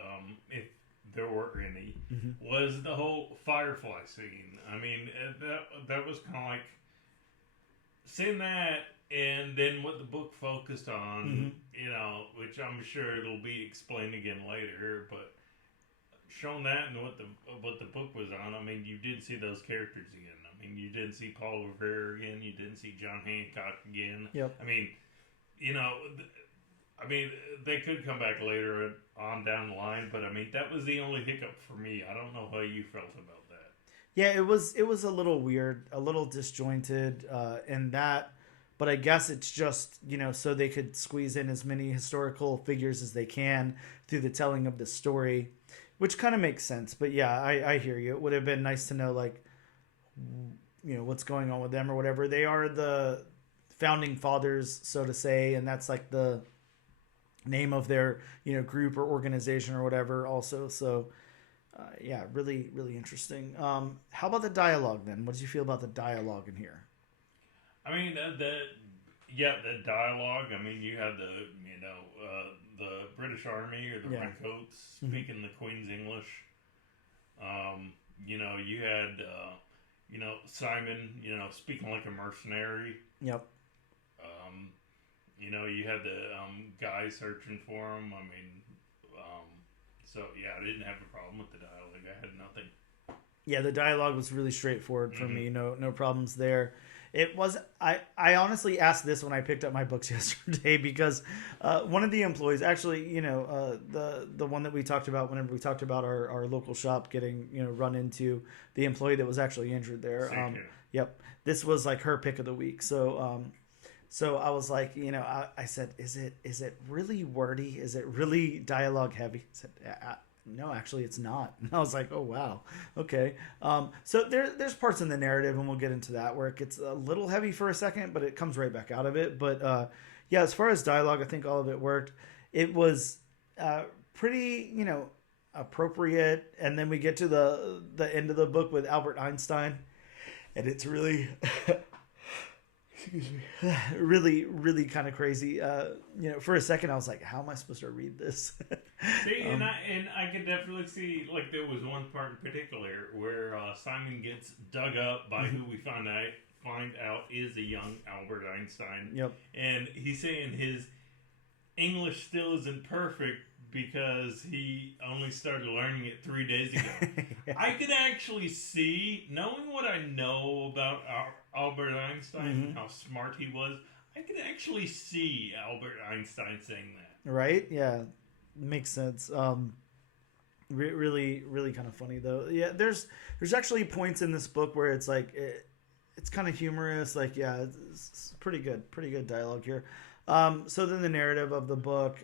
if there were any, was the whole firefly scene. I mean, that was kind of like seeing that, and then what the book focused on, which I'm sure it'll be explained again later, but showing that and what the book was on, I mean, you did see those characters again. I mean, you didn't see Paul Revere again. You didn't see John Hancock again. Yep. I mean, they could come back later on down the line, but I mean, that was the only hiccup for me. I don't know how you felt about that. Yeah, it was a little weird, a little disjointed in that, but I guess it's just, so they could squeeze in as many historical figures as they can through the telling of the story, which kind of makes sense. But yeah, I hear you. It would have been nice to know, what's going on with them or whatever. They are the founding fathers, so to say, and that's like the name of their group or organization or whatever. Also, so yeah, really really interesting. How about the dialogue then? What did you feel about the dialogue in here? I mean, the dialogue. I mean, you had the British Army or the Redcoats speaking the Queen's English. You had Simon, speaking like a mercenary. Yep. You had the guy searching for him. I mean, so yeah, I didn't have a problem with the dialogue. I had nothing. Yeah, the dialogue was really straightforward for me. No problems there. It was. I honestly asked this when I picked up my books yesterday because one of the employees, actually, the one that we talked about whenever we talked about our local shop getting run into, the employee that was actually injured there. Yep, this was like her pick of the week. So so I was like, I said, is it really wordy? Is it really dialogue heavy? I said, no, actually, it's not. And I was like, oh, wow. Okay. So there's parts in the narrative, and we'll get into that, where it gets a little heavy for a second, but it comes right back out of it. But yeah, as far as dialogue, I think all of it worked. It was pretty, appropriate. And then we get to the end of the book with Albert Einstein, and it's really... excuse me, really, really kind of crazy. For a second, I was like, "How am I supposed to read this?" See, and I could definitely see, like, there was one part in particular where Simon gets dug up by who we find out is a young Albert Einstein. Yep. And he's saying his English still isn't perfect because he only started learning it 3 days ago. Yeah. I could actually see, knowing what I know about Albert Einstein and how smart he was, I could actually see Albert Einstein saying that. Right? Yeah. Makes sense. Really, really kind of funny though. Yeah, there's actually points in this book where it's like it's kind of humorous. Like, yeah, it's pretty good dialogue here. So then the narrative of the book,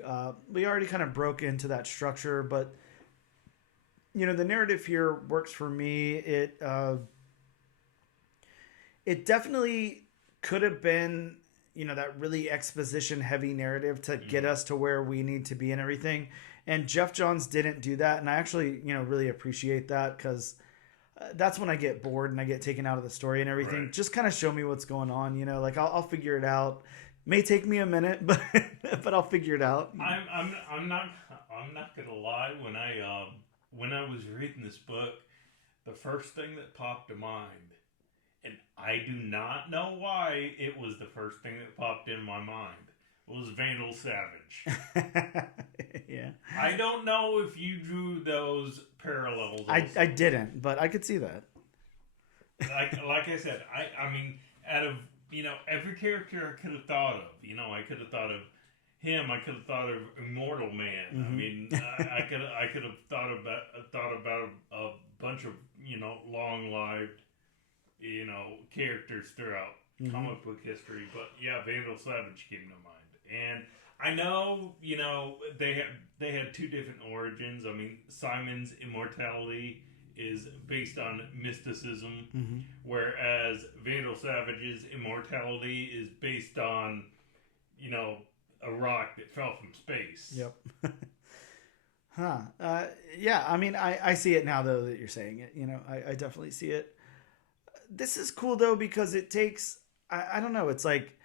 we already kind of broke into that structure, but the narrative here works for me. It definitely could have been, that really exposition heavy narrative to get us to where we need to be and everything. And Geoff Johns didn't do that. And I actually, really appreciate that, because that's when I get bored and I get taken out of the story and everything. Right. Just kind of show me what's going on, like I'll figure it out. May take me a minute, but I'll figure it out. I'm not gonna lie. When I was reading this book, the first thing that popped to mind, and I do not know why it was the first thing that popped in my mind, was Vandal Savage. Yeah. I don't know if you drew those parallels. I didn't, but I could see that. Like I said, I mean, out of every character I could have thought of. I could have thought of him. I could have thought of Immortal Man. I mean, I could have thought about a bunch of long-lived characters throughout comic book history. But yeah, Vandal Savage came to mind, and I know they had two different origins. I mean, Simon's immortality is based on mysticism, whereas Vandal Savage's immortality is based on, a rock that fell from space. Yep. Yeah, I mean, I see it now, though, that you're saying it. I definitely see it. This is cool, though, because it takes, I don't know, it's like,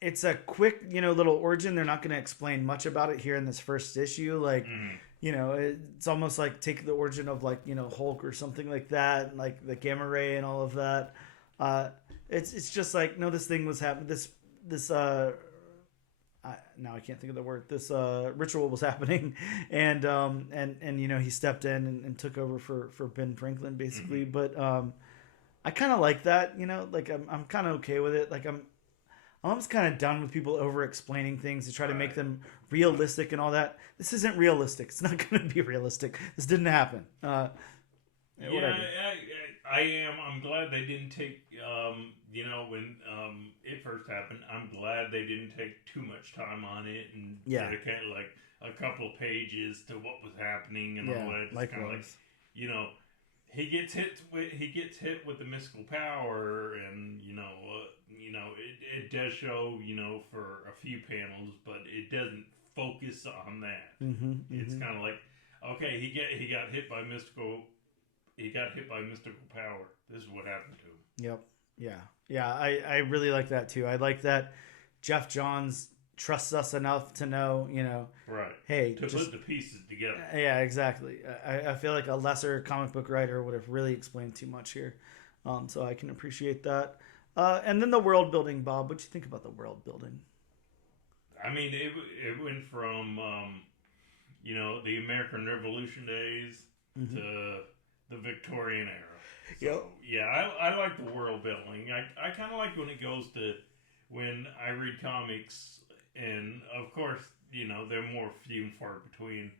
it's a quick, little origin. They're not going to explain much about it here in this first issue. Like, it's almost like take the origin of like, Hulk or something like that, and like the gamma ray and all of that. It's just like, no, this thing was happening. This now I can't think of the word. This ritual was happening, and he stepped in and took over for Ben Franklin basically. But I kind of like that. Like I'm kind of okay with it. Like I'm almost kind of done with people over explaining things to try to make them realistic and all that. This isn't realistic. It's not going to be realistic. This didn't happen. Whatever. I am. I'm glad they didn't take, when it first happened, I'm glad they didn't take too much time on it and dedicate like a couple of pages to what was happening and all that. It's kind of like, he gets hit with the mystical power, and it does show for a few panels, but it doesn't focus on that. It's kind of like, okay, he got hit by mystical power. This is what happened to him. Yep. Yeah. I really like that too. I like that Geoff Johns trusts us enough to know, right? Hey, to put the pieces together. Yeah, exactly. I feel like a lesser comic book writer would have really explained too much here, so I can appreciate that. And then the world building, Bob. What do you think about the world building? I mean, it went from the American Revolution days to the Victorian era. So, yeah, I like the world building. I kind of like when it goes to when I read comics, and of course, they're more few and far between,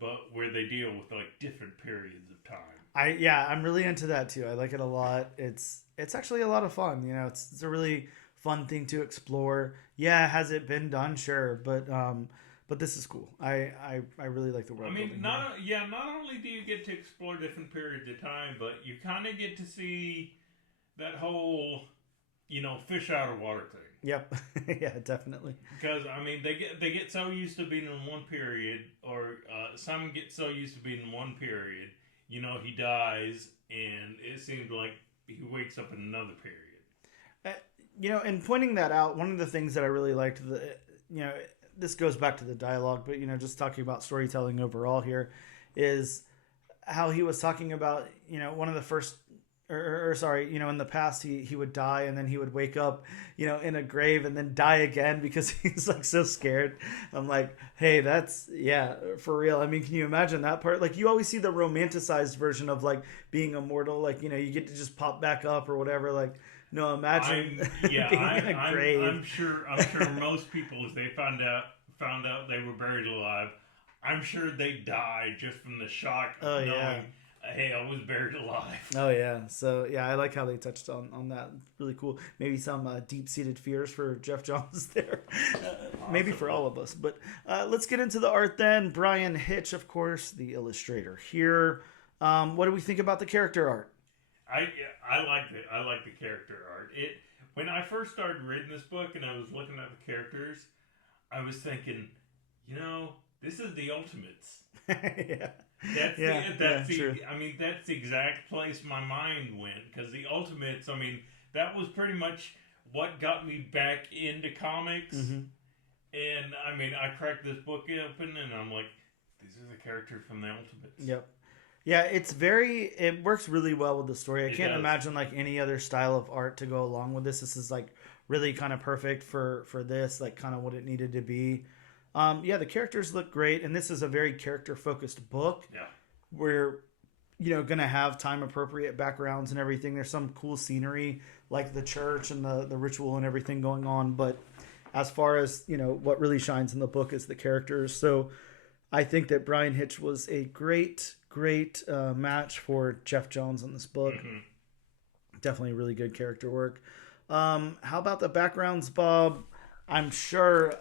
but where they deal with like different periods of time. I'm really into that too. I like it a lot. It's actually a lot of fun. It's a really fun thing to explore. Yeah, has it been done? Sure, but this is cool. I really like the world. I mean, not only do you get to explore different periods of time, but you kind of get to see that whole, fish out of water thing. Yep. Yeah, definitely. Because I mean, they get so used to being in one period, or some get so used to being in one period. He dies, and it seems like he wakes up in another period. And pointing that out, one of the things that I really liked, this goes back to the dialogue, but just talking about storytelling overall here, is how he was talking about one of the first, in the past he would die and then he would wake up in a grave and then die again because he's like so scared. I'm like, hey, that's for real. I mean, can you imagine that part? Like, you always see the romanticized version of like being immortal, like you get to just pop back up or whatever. Like, no, imagine being in a grave. I'm sure most people, if they found out they were buried alive, I'm sure they died just from the shock of knowing, hey, I was buried alive. Oh, yeah. So, yeah, I like how they touched on that. Really cool. Maybe some deep-seated fears for Geoff Johns there. Maybe for all of us. But let's get into the art then. Bryan Hitch, of course, the illustrator here. What do we think about the character art? I like it. I like the character art. When I first started reading this book and I was looking at the characters, I was thinking, this is the Ultimates. Yeah. True. I mean, that's the exact place my mind went, because the Ultimates, I mean, that was pretty much what got me back into comics. And I mean, I cracked this book open and I'm like, this is a character from the Ultimates. Yep. Yeah, it works really well with the story. I can't imagine like any other style of art to go along with this. This is like really kind of perfect for this, like kind of what it needed to be. The characters look great, and this is a very character-focused book. Yeah. We're, going to have time-appropriate backgrounds and everything. There's some cool scenery, like the church and the ritual and everything going on. But as far as, what really shines in the book is the characters. So I think that Bryan Hitch was a great match for Geoff Johns in this book. Definitely really good character work. How about the backgrounds, Bob? I'm sure,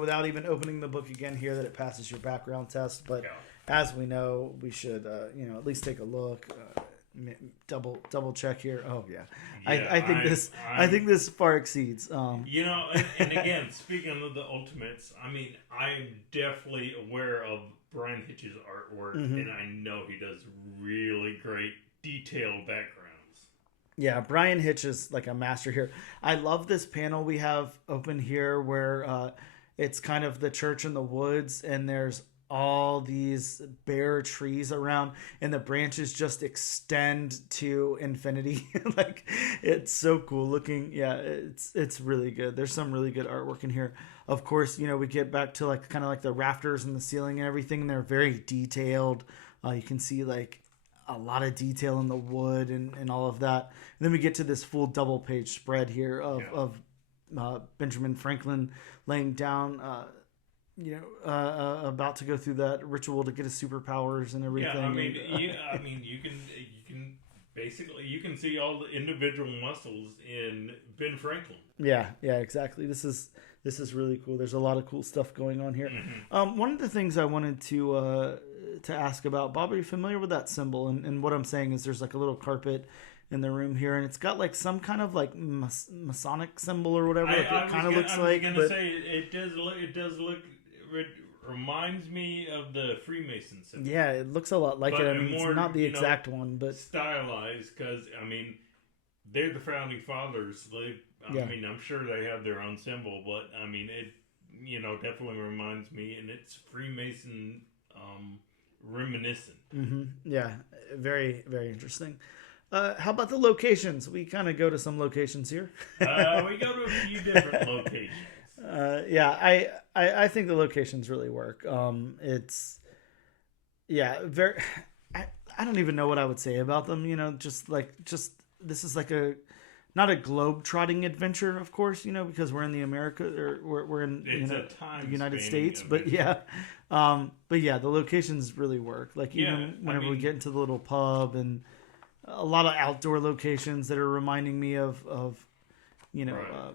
without even opening the book again here, that it passes your background test. But as we know, we should, at least take a look, double check here. Oh yeah, I think this far exceeds. And again, speaking of the Ultimates, I mean, I'm definitely aware of Bryan Hitch's artwork, and I know he does really great detailed backgrounds. Yeah, Bryan Hitch is like a master here. I love this panel we have open here where it's kind of the church in the woods and there's all these bare trees around and the branches just extend to infinity. Like, it's so cool looking. Yeah, it's really good. There's some really good artwork in here. Of course, we get back to like kind of like the rafters and the ceiling and everything, and they're very detailed. You can see like a lot of detail in the wood and all of that. And then we get to this full double page spread here of Benjamin Franklin laying down, about to go through that ritual to get his superpowers and everything. Yeah, I mean, you can basically you can see all the individual muscles in Ben Franklin. Yeah, exactly. This is really cool. There's a lot of cool stuff going on here. One of the things I wanted to to ask about. Bob, are you familiar with that symbol? And what I'm saying is there's like a little carpet in the room here, and it's got like some kind of like Masonic symbol or whatever. It kind of looks like. I was gonna say it does look. It does look. It reminds me of the Freemason symbol. Yeah, it looks a lot like it. I mean, more, it's not the exact one, but stylized, because I mean, they're the founding fathers. I mean, I'm sure they have their own symbol, but I mean, it definitely reminds me, and it's Freemason reminiscent. Mm-hmm. Yeah, very, very interesting. How about the locations? We kind of go to some locations here. We go to a few different locations. Yeah, I think the locations really work. It's very. I don't even know what I would say about them. Just this is like not a globe-trotting adventure, of course. Because we're in the America, or we're in the United States. Adventure. But yeah, the locations really work. Like whenever we get into the little pub, and a lot of outdoor locations that are reminding me of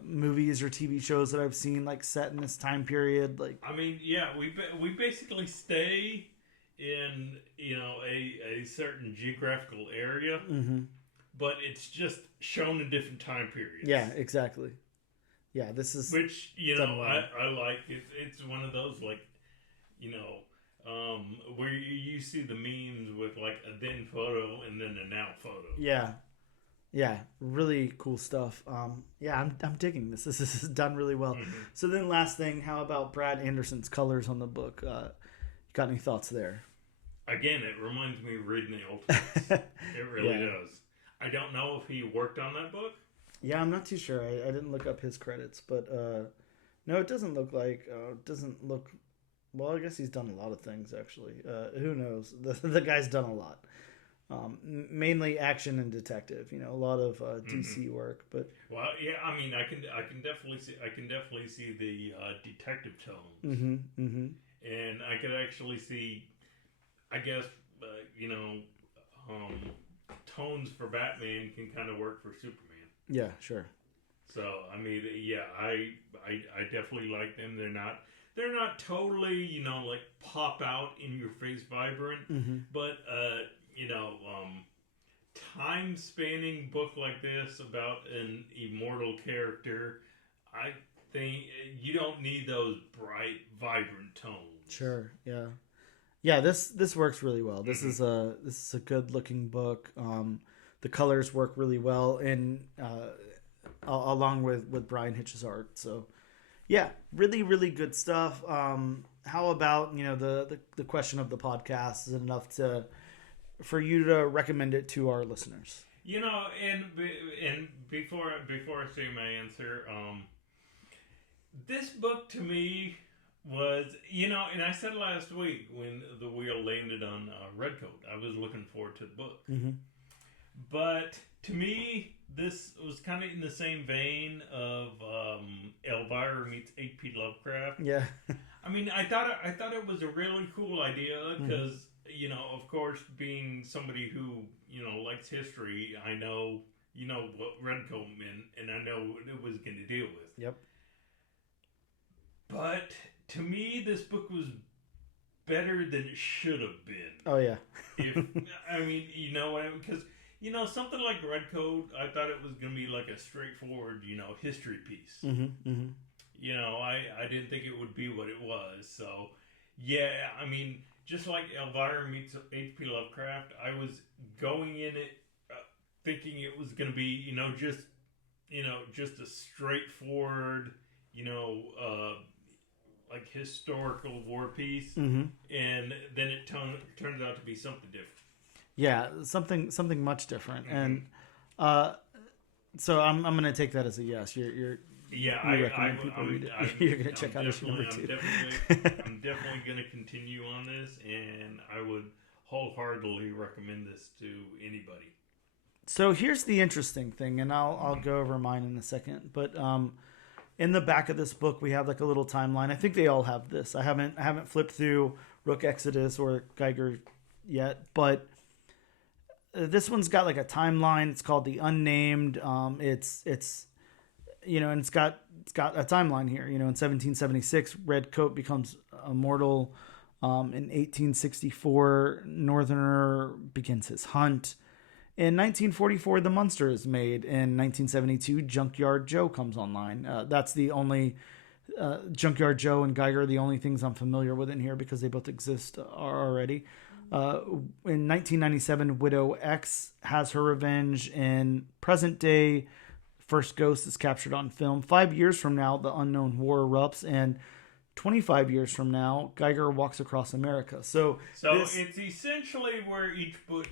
movies or TV shows that I've seen like set in this time period. Like, I mean, yeah, we basically stay in a certain geographical area, but it's just shown in different time periods. Yeah, exactly. Yeah, this is which I like. It's one of those like where you see the memes with like a then photo and then a now photo. Yeah, really cool stuff. I'm digging this. This is done really well. Mm-hmm. So then, last thing, how about Brad Anderson's colors on the book? Got any thoughts there? Again, it reminds me of reading the Ultimates. It really does. I don't know if he worked on that book. Yeah, I'm not too sure. I didn't look up his credits, but no, it doesn't look like. Doesn't look. Well, I guess he's done a lot of things, actually. Who knows? The guy's done a lot. Mainly action and detective. A lot of DC work. But I mean, I can definitely see the detective tones. Mm-hmm. Mm-hmm. And I could actually see, I guess, tones for Batman can kind of work for Superman. Yeah, sure. So I mean, yeah, I definitely like them. They're not totally, like pop out in your face vibrant, but time spanning book like this about an immortal character, I think you don't need those bright, vibrant tones. Sure, yeah. Yeah, this works really well. This is a good looking book. The colors work really well along with Bryan Hitch's art. So yeah, really, really good stuff. How about, the question of the podcast? Is it enough for you to recommend it to our listeners? And before I say my answer, this book to me was, and I said last week when the wheel landed on Redcoat, I was looking forward to the book. Mm-hmm. But to me, this was kind of in the same vein of Elvira meets H.P. Lovecraft. Yeah. I mean, I thought it was a really cool idea because, of course, being somebody who, likes history, I know, what Redcoat meant, and I know what it was going to deal with. Yep. But to me, this book was better than it should have been. Oh, yeah. Because, something like Redcoat, I thought it was going to be like a straightforward, history piece. Mm-hmm, mm-hmm. I didn't think it would be what it was. So, yeah, I mean, just like Elvira meets H.P. Lovecraft, I was going in it thinking it was going to be, just a straightforward, like historical war piece, and then it turns out to be something different. Yeah, something much different, and so I'm going to take that as a yes. You're recommend people read it. You're going to check out issue number 2. I'm definitely going to continue on this, and I would wholeheartedly recommend this to anybody. So here's the interesting thing, and I'll go over mine in a second, but in the back of this book, we have like a little timeline. I think they all have this. I haven't flipped through Rook Exodus or Geiger yet, but this one's got like a timeline. It's called the Unnamed. It's and it's got a timeline here. In 1776, Redcoat becomes immortal. In 1864, Northerner begins his hunt. In 1944, The Munster is made. In 1972, Junkyard Joe comes online. That's the only Junkyard Joe and Geiger are the only things I'm familiar with in here because they both exist already. In 1997, Widow X has her revenge. In present day, First Ghost is captured on film. 5 years from now, the unknown war erupts, and 25 years from now, Geiger walks across America. So it's essentially where each book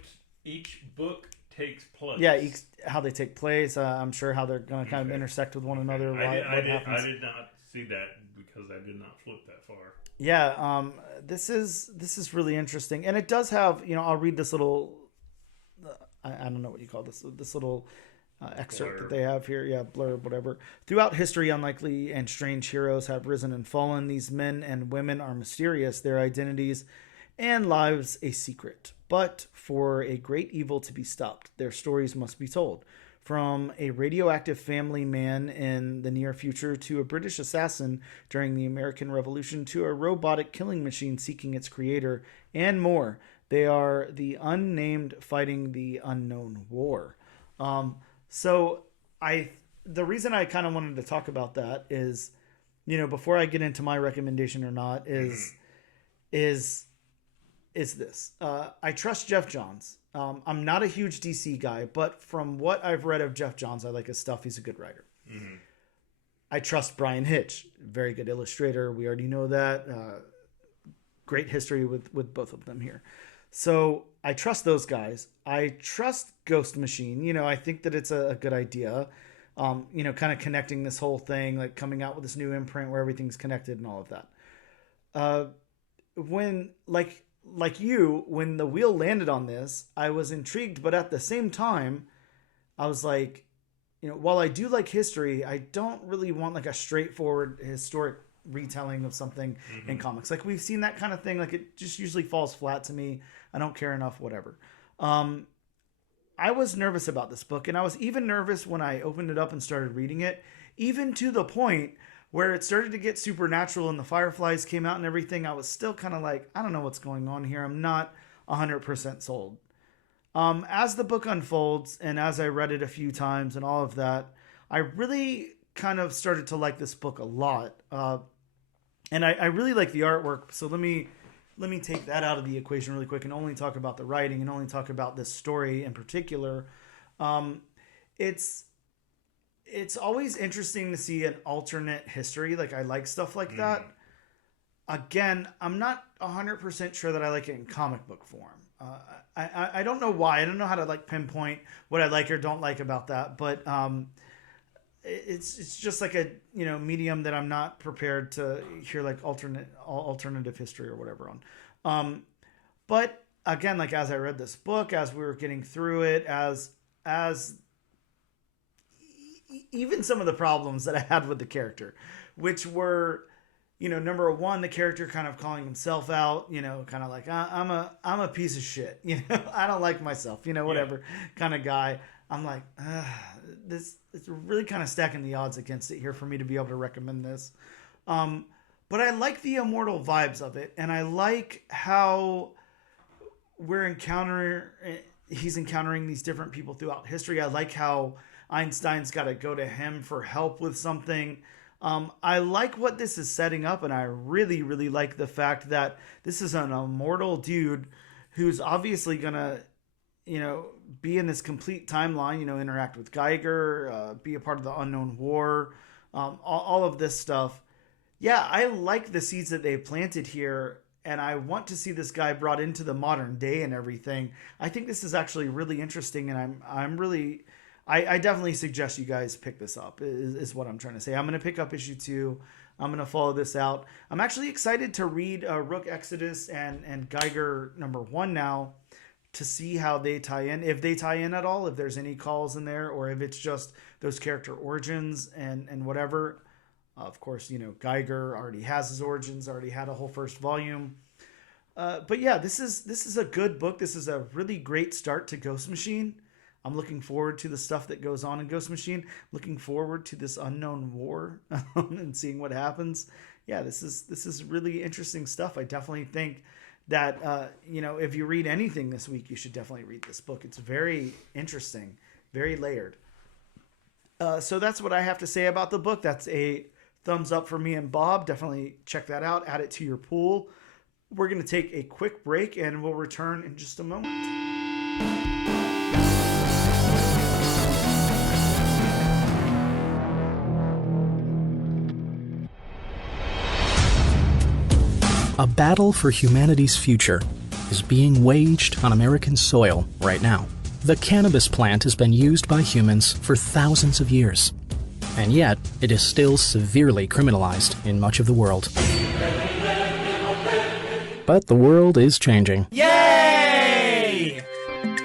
takes place. Yeah, how they take place. I'm sure how they're going to kind of intersect with one another. I did not see that because I did not flip that far. Yeah, this is really interesting, and it does have, I'll read this little. I don't know what you call this little excerpt blurb that they have here. Yeah, blurb, whatever. Throughout history, unlikely and strange heroes have risen and fallen. These men and women are mysterious, their identities and lives a secret. But for a great evil to be stopped, their stories must be told. From a radioactive family man in the near future to a British assassin during the American Revolution to a robotic killing machine seeking its creator and more. They are the unnamed fighting the unknown war. So the reason I kind of wanted to talk about that is, before I get into my recommendation or not, is this. I trust Geoff Johns. I'm not a huge DC guy, but from what I've read of Geoff Johns, I like his stuff. He's a good writer. Mm-hmm. I trust Bryan Hitch. Very good illustrator. We already know that. Great history with both of them here. So I trust those guys. I trust Ghost Machine. I think that it's a good idea. Kind of connecting this whole thing, like coming out with this new imprint where everything's connected and all of that. When when the wheel landed on this, I was intrigued, but at the same time, I was like, while I do like history, I don't really want like a straightforward historic retelling of something in comics. Like we've seen that kind of thing. Like it just usually falls flat to me. I don't care enough, whatever. I was nervous about this book, and I was even nervous when I opened it up and started reading it, even to the point where it started to get supernatural and the fireflies came out and everything. I was still kind of like, I don't know what's going on here. I'm not 100% sold. As the book unfolds and as I read it a few times and all of that, I really kind of started to like this book a lot. And I really like the artwork. So let me take that out of the equation really quick and only talk about the writing and only talk about this story in particular. It's always interesting to see an alternate history. Like I like stuff like that. Again, I'm not 100% sure that I like it in comic book form. I don't know why. I don't know how to like pinpoint what I like or don't like about that. But it's just like a medium that I'm not prepared to hear like alternative history or whatever on. But again, like as I read this book, as we were getting through it, as even some of the problems that I had with the character, which were, number one, the character kind of calling himself out, kind of like, I'm a piece of shit, I don't like myself, whatever kind of guy. I'm like, it's really kind of stacking the odds against it here for me to be able to recommend this. But I like the immortal vibes of it. And I like how he's encountering these different people throughout history. I like how Einstein's got to go to him for help with something. I like what this is setting up, and I really, really like the fact that this is an immortal dude who's obviously going to, be in this complete timeline, interact with Geiger, be a part of the unknown war, all of this stuff. Yeah, I like the seeds that they planted here, and I want to see this guy brought into the modern day and everything. I think this is actually really interesting, and I definitely suggest you guys pick this up, is what I'm trying to say. I'm going to pick up issue 2. I'm going to follow this out. I'm actually excited to read Rook Exodus and Geiger #1 now to see how they tie in, if they tie in at all, if there's any calls in there, or if it's just those character origins and whatever. Of course, Geiger already has his origins, already had a whole first volume. But yeah, this is a good book. This is a really great start to Ghost Machine. I'm looking forward to the stuff that goes on in Ghost Machine. Looking forward to this unknown war and seeing what happens. yeah, this is really interesting stuff. I definitely think that if you read anything this week, you should definitely read this book. It's very interesting, very layered. So that's what I have to say about the book. That's a thumbs up for me and Bob. Definitely check that out. Add it to your pool. We're going to take a quick break and we'll return in just a moment. A battle for humanity's future is being waged on American soil right now. The cannabis plant has been used by humans for thousands of years, and yet it is still severely criminalized in much of the world. But the world is changing. Yay!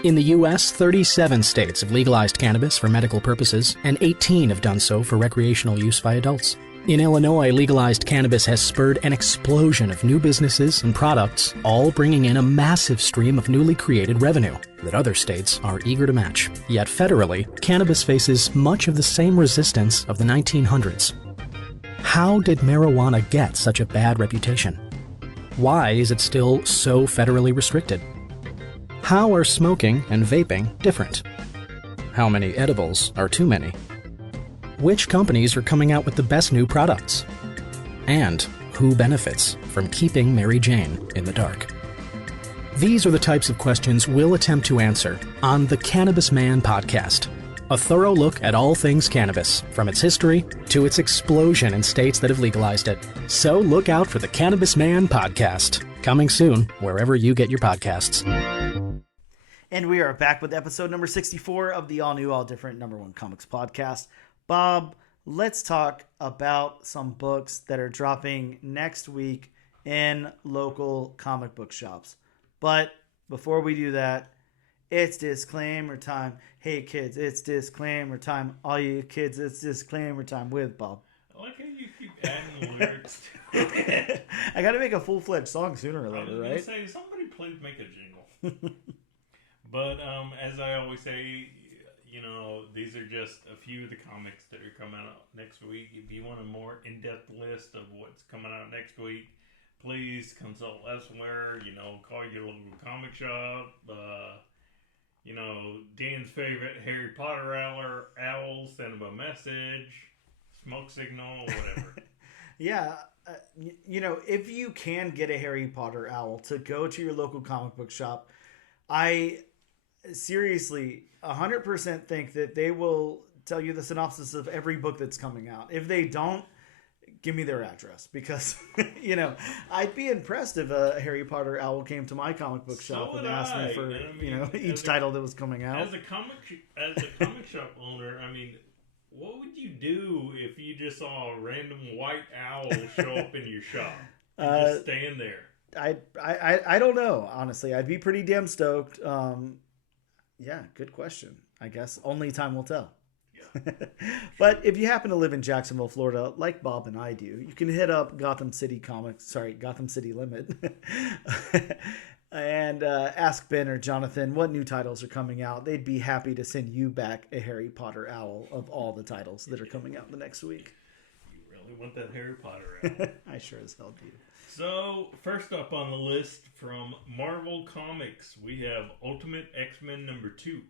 In the U.S., 37 states have legalized cannabis for medical purposes, and 18 have done so for recreational use by adults. In Illinois, legalized cannabis has spurred an explosion of new businesses and products, all bringing in a massive stream of newly created revenue that other states are eager to match. Yet federally, cannabis faces much of the same resistance of the 1900s. How did marijuana get such a bad reputation? Why is it still so federally restricted? How are smoking and vaping different? How many edibles are too many? Which companies are coming out with the best new products? And who benefits from keeping Mary Jane in the dark? These are the types of questions we'll attempt to answer on the Cannabis Man podcast. A thorough look at all things cannabis, from its history to its explosion in states that have legalized it. So look out for the Cannabis Man podcast, coming soon wherever you get your podcasts. And we are back with episode number 64 of the all new, all different #1 comics podcast. Bob, let's talk about some books that are dropping next week in local comic book shops. But before we do that, it's disclaimer time. Hey kids, it's disclaimer time. All you kids, it's disclaimer time with Bob. I like how you keep adding lyrics to it. I got to make a full-fledged song sooner or later, right? I was going to say, somebody please make a jingle. But as I always say, these are just a few of the comics that are coming out next week. If you want a more in-depth list of what's coming out next week, please consult elsewhere. Call your local comic shop. Dan's favorite Harry Potter owl, send him a message, smoke signal, whatever. Yeah. If you can get a Harry Potter owl to go to your local comic book shop, I seriously 100% think that they will tell you the synopsis of every book that's coming out. If they don't, give me their address, because I'd be impressed if a Harry Potter owl came to my comic book shop and asked me for each title that was coming out. As a comic shop owner, what would you do if you just saw a random white owl show up in your shop and just stand there? I don't know, honestly. I'd be pretty damn stoked. Yeah, good question. I guess only time will tell. Yeah. But if you happen to live in Jacksonville, Florida, like Bob and I do, you can hit up Gotham City Limit, and ask Ben or Jonathan what new titles are coming out. They'd be happy to send you back a Harry Potter owl of all the titles that are coming out the next week. You really want that Harry Potter owl? I sure as hell do. So, first up on the list from Marvel Comics, we have Ultimate X-Men #2.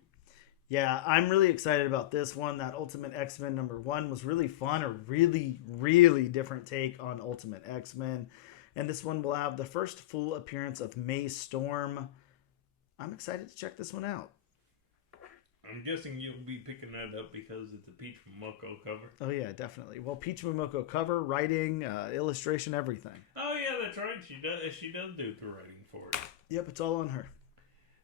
Yeah, I'm really excited about this one. That Ultimate X-Men #1 was really fun. A really, really different take on Ultimate X-Men. And this one will have the first full appearance of May Storm. I'm excited to check this one out. I'm guessing you'll be picking that up because it's a Peach Momoko cover. Oh, yeah, definitely. Well, Peach Momoko cover, writing, illustration, everything. Oh, yeah, that's right. She does do the writing for it. Yep, it's all on her.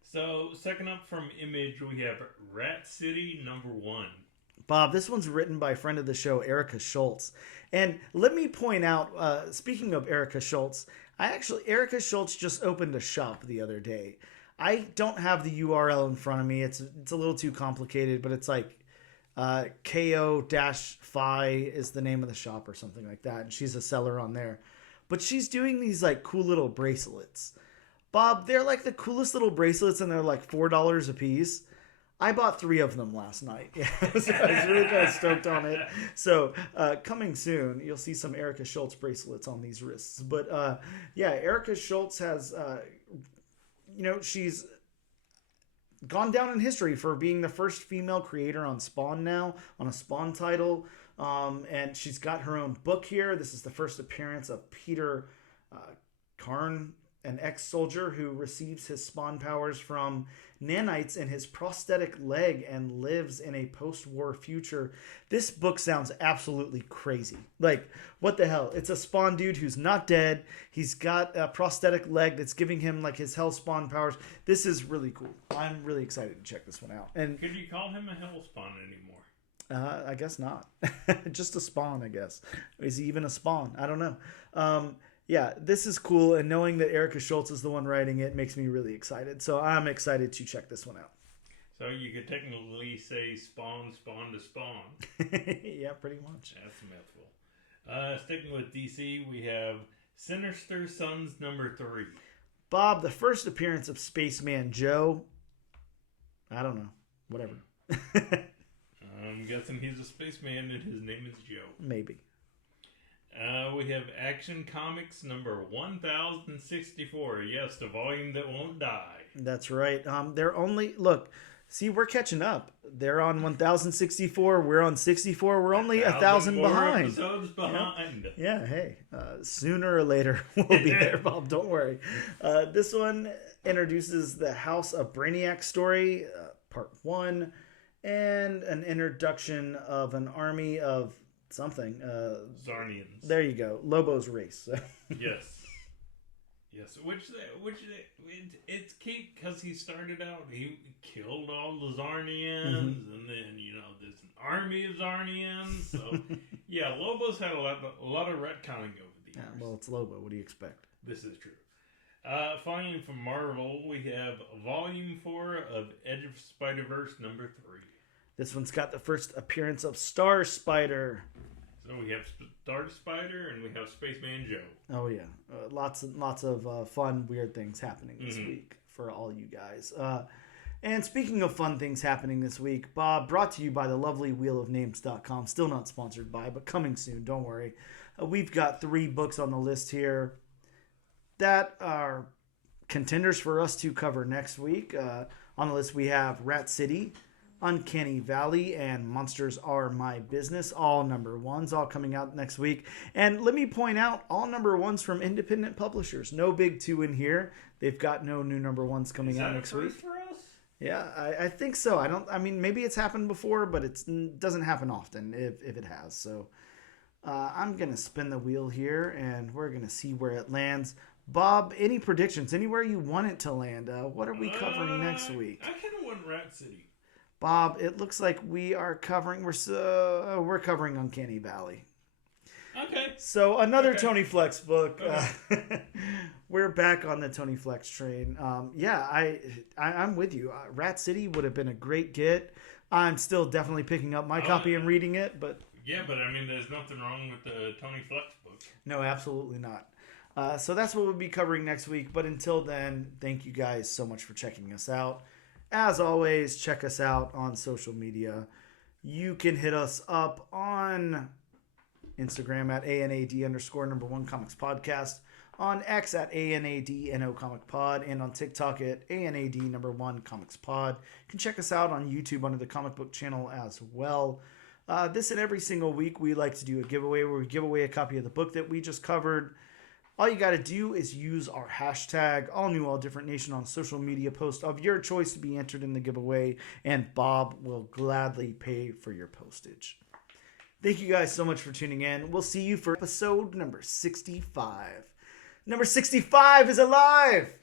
So, second up from Image, we have Rat City #1. Bob, this one's written by friend of the show, Erica Schultz. And let me point out, speaking of Erica Schultz, Erica Schultz just opened a shop the other day. I don't have the URL in front of me. It's a little too complicated, but it's like KO-Phi is the name of the shop or something like that. And she's a seller on there. But she's doing these like cool little bracelets. Bob, they're like the coolest little bracelets, and they're like $4 a piece. I bought 3 of them last night. Yeah, so I was really kind of stoked on it. So coming soon, you'll see some Erica Schultz bracelets on these wrists. But yeah, Erica Schultz has, she's gone down in history for being the first female creator on Spawn now, on a Spawn title. And she's got her own book here. This is the first appearance of Peter Karn, an ex-soldier who receives his Spawn powers from nanites in his prosthetic leg and lives in a post-war future. This book sounds absolutely crazy. Like, what the hell? It's a Spawn dude who's not dead. He's got a prosthetic leg that's giving him like his Hell Spawn powers. This is really cool. I'm really excited to check this one out. And could you call him a Hell Spawn anymore? I guess not. Just a Spawn, I guess. Is he even a Spawn? I don't know. Yeah, this is cool, and knowing that Erica Schultz is the one writing it makes me really excited. So I'm excited to check this one out. So you could technically say Spawn to Spawn. Yeah, pretty much. That's a mouthful. Sticking with DC, we have Sinister Sons number 3. Bob, the first appearance of Spaceman Joe. I don't know. Whatever. I'm guessing he's a spaceman and his name is Joe. Maybe. We have Action Comics number 1064. Yes, the volume that won't die. That's right. They're only... Look, see, we're catching up. They're on 1064. We're on 64. We're only 1,000 behind. Episodes behind. Yeah, hey. Sooner or later, we'll be there, Bob. Don't worry. This one introduces the House of Brainiac story, part 1, and an introduction of an army of... something. Zarnians. There you go. Lobo's race. Yes. It's cute because he started out, he killed all the Zarnians, and then, there's an army of Zarnians. So, yeah, Lobo's had a lot of retconning over the years. Yeah, well, it's Lobo. What do you expect? This is true. Finally, from Marvel, we have Volume 4 of Edge of Spider-Verse number 3. This one's got the first appearance of Star Spider. So we have Star Spider and we have Spaceman Joe. Oh yeah, lots of fun, weird things happening this week for all you guys. And speaking of fun things happening this week, Bob, brought to you by the lovely wheelofnames.com. Still not sponsored by, but coming soon. Don't worry. We've got 3 books on the list here that are contenders for us to cover next week. On the list we have Rat City, Uncanny Valley, and Monsters Are My Business, all number 1s, all coming out next week. And let me point out, all number 1s from independent publishers. No big 2 in here. They've got no new number 1s coming out next week. For us? Yeah, I think so. I mean, maybe it's happened before, but it doesn't happen often if it has. So I'm going to spin the wheel here, and we're going to see where it lands. Bob, any predictions? Anywhere you want it to land? What are we covering next week? I kind of want Rat City. Bob, it looks like we are covering. We're covering Uncanny Valley. Okay. So another Tony Flex book. Okay. We're back on the Tony Flex train. Yeah, I'm with you. Rat City would have been a great get. I'm still definitely picking up my copy and reading it, but yeah, but I mean, there's nothing wrong with the Tony Flex book. No, absolutely not. So that's what we'll be covering next week. But until then, thank you guys so much for checking us out. As always, check us out on social media. You can hit us up on Instagram at ANAD_1 Comics Podcast, on X at ANADNO Comic Pod, and on TikTok at ANAD1 Comics Pod. You can check us out on YouTube under the Comic Book channel as well. This and every single week, we like to do a giveaway where we give away a copy of the book that we just covered. All you got to do is use our hashtag #AllNewAllDifferentNation on social media post of your choice to be entered in the giveaway, and Bob will gladly pay for your postage. Thank you guys so much for tuning in. We'll see you for episode number 65. Number 65 is alive!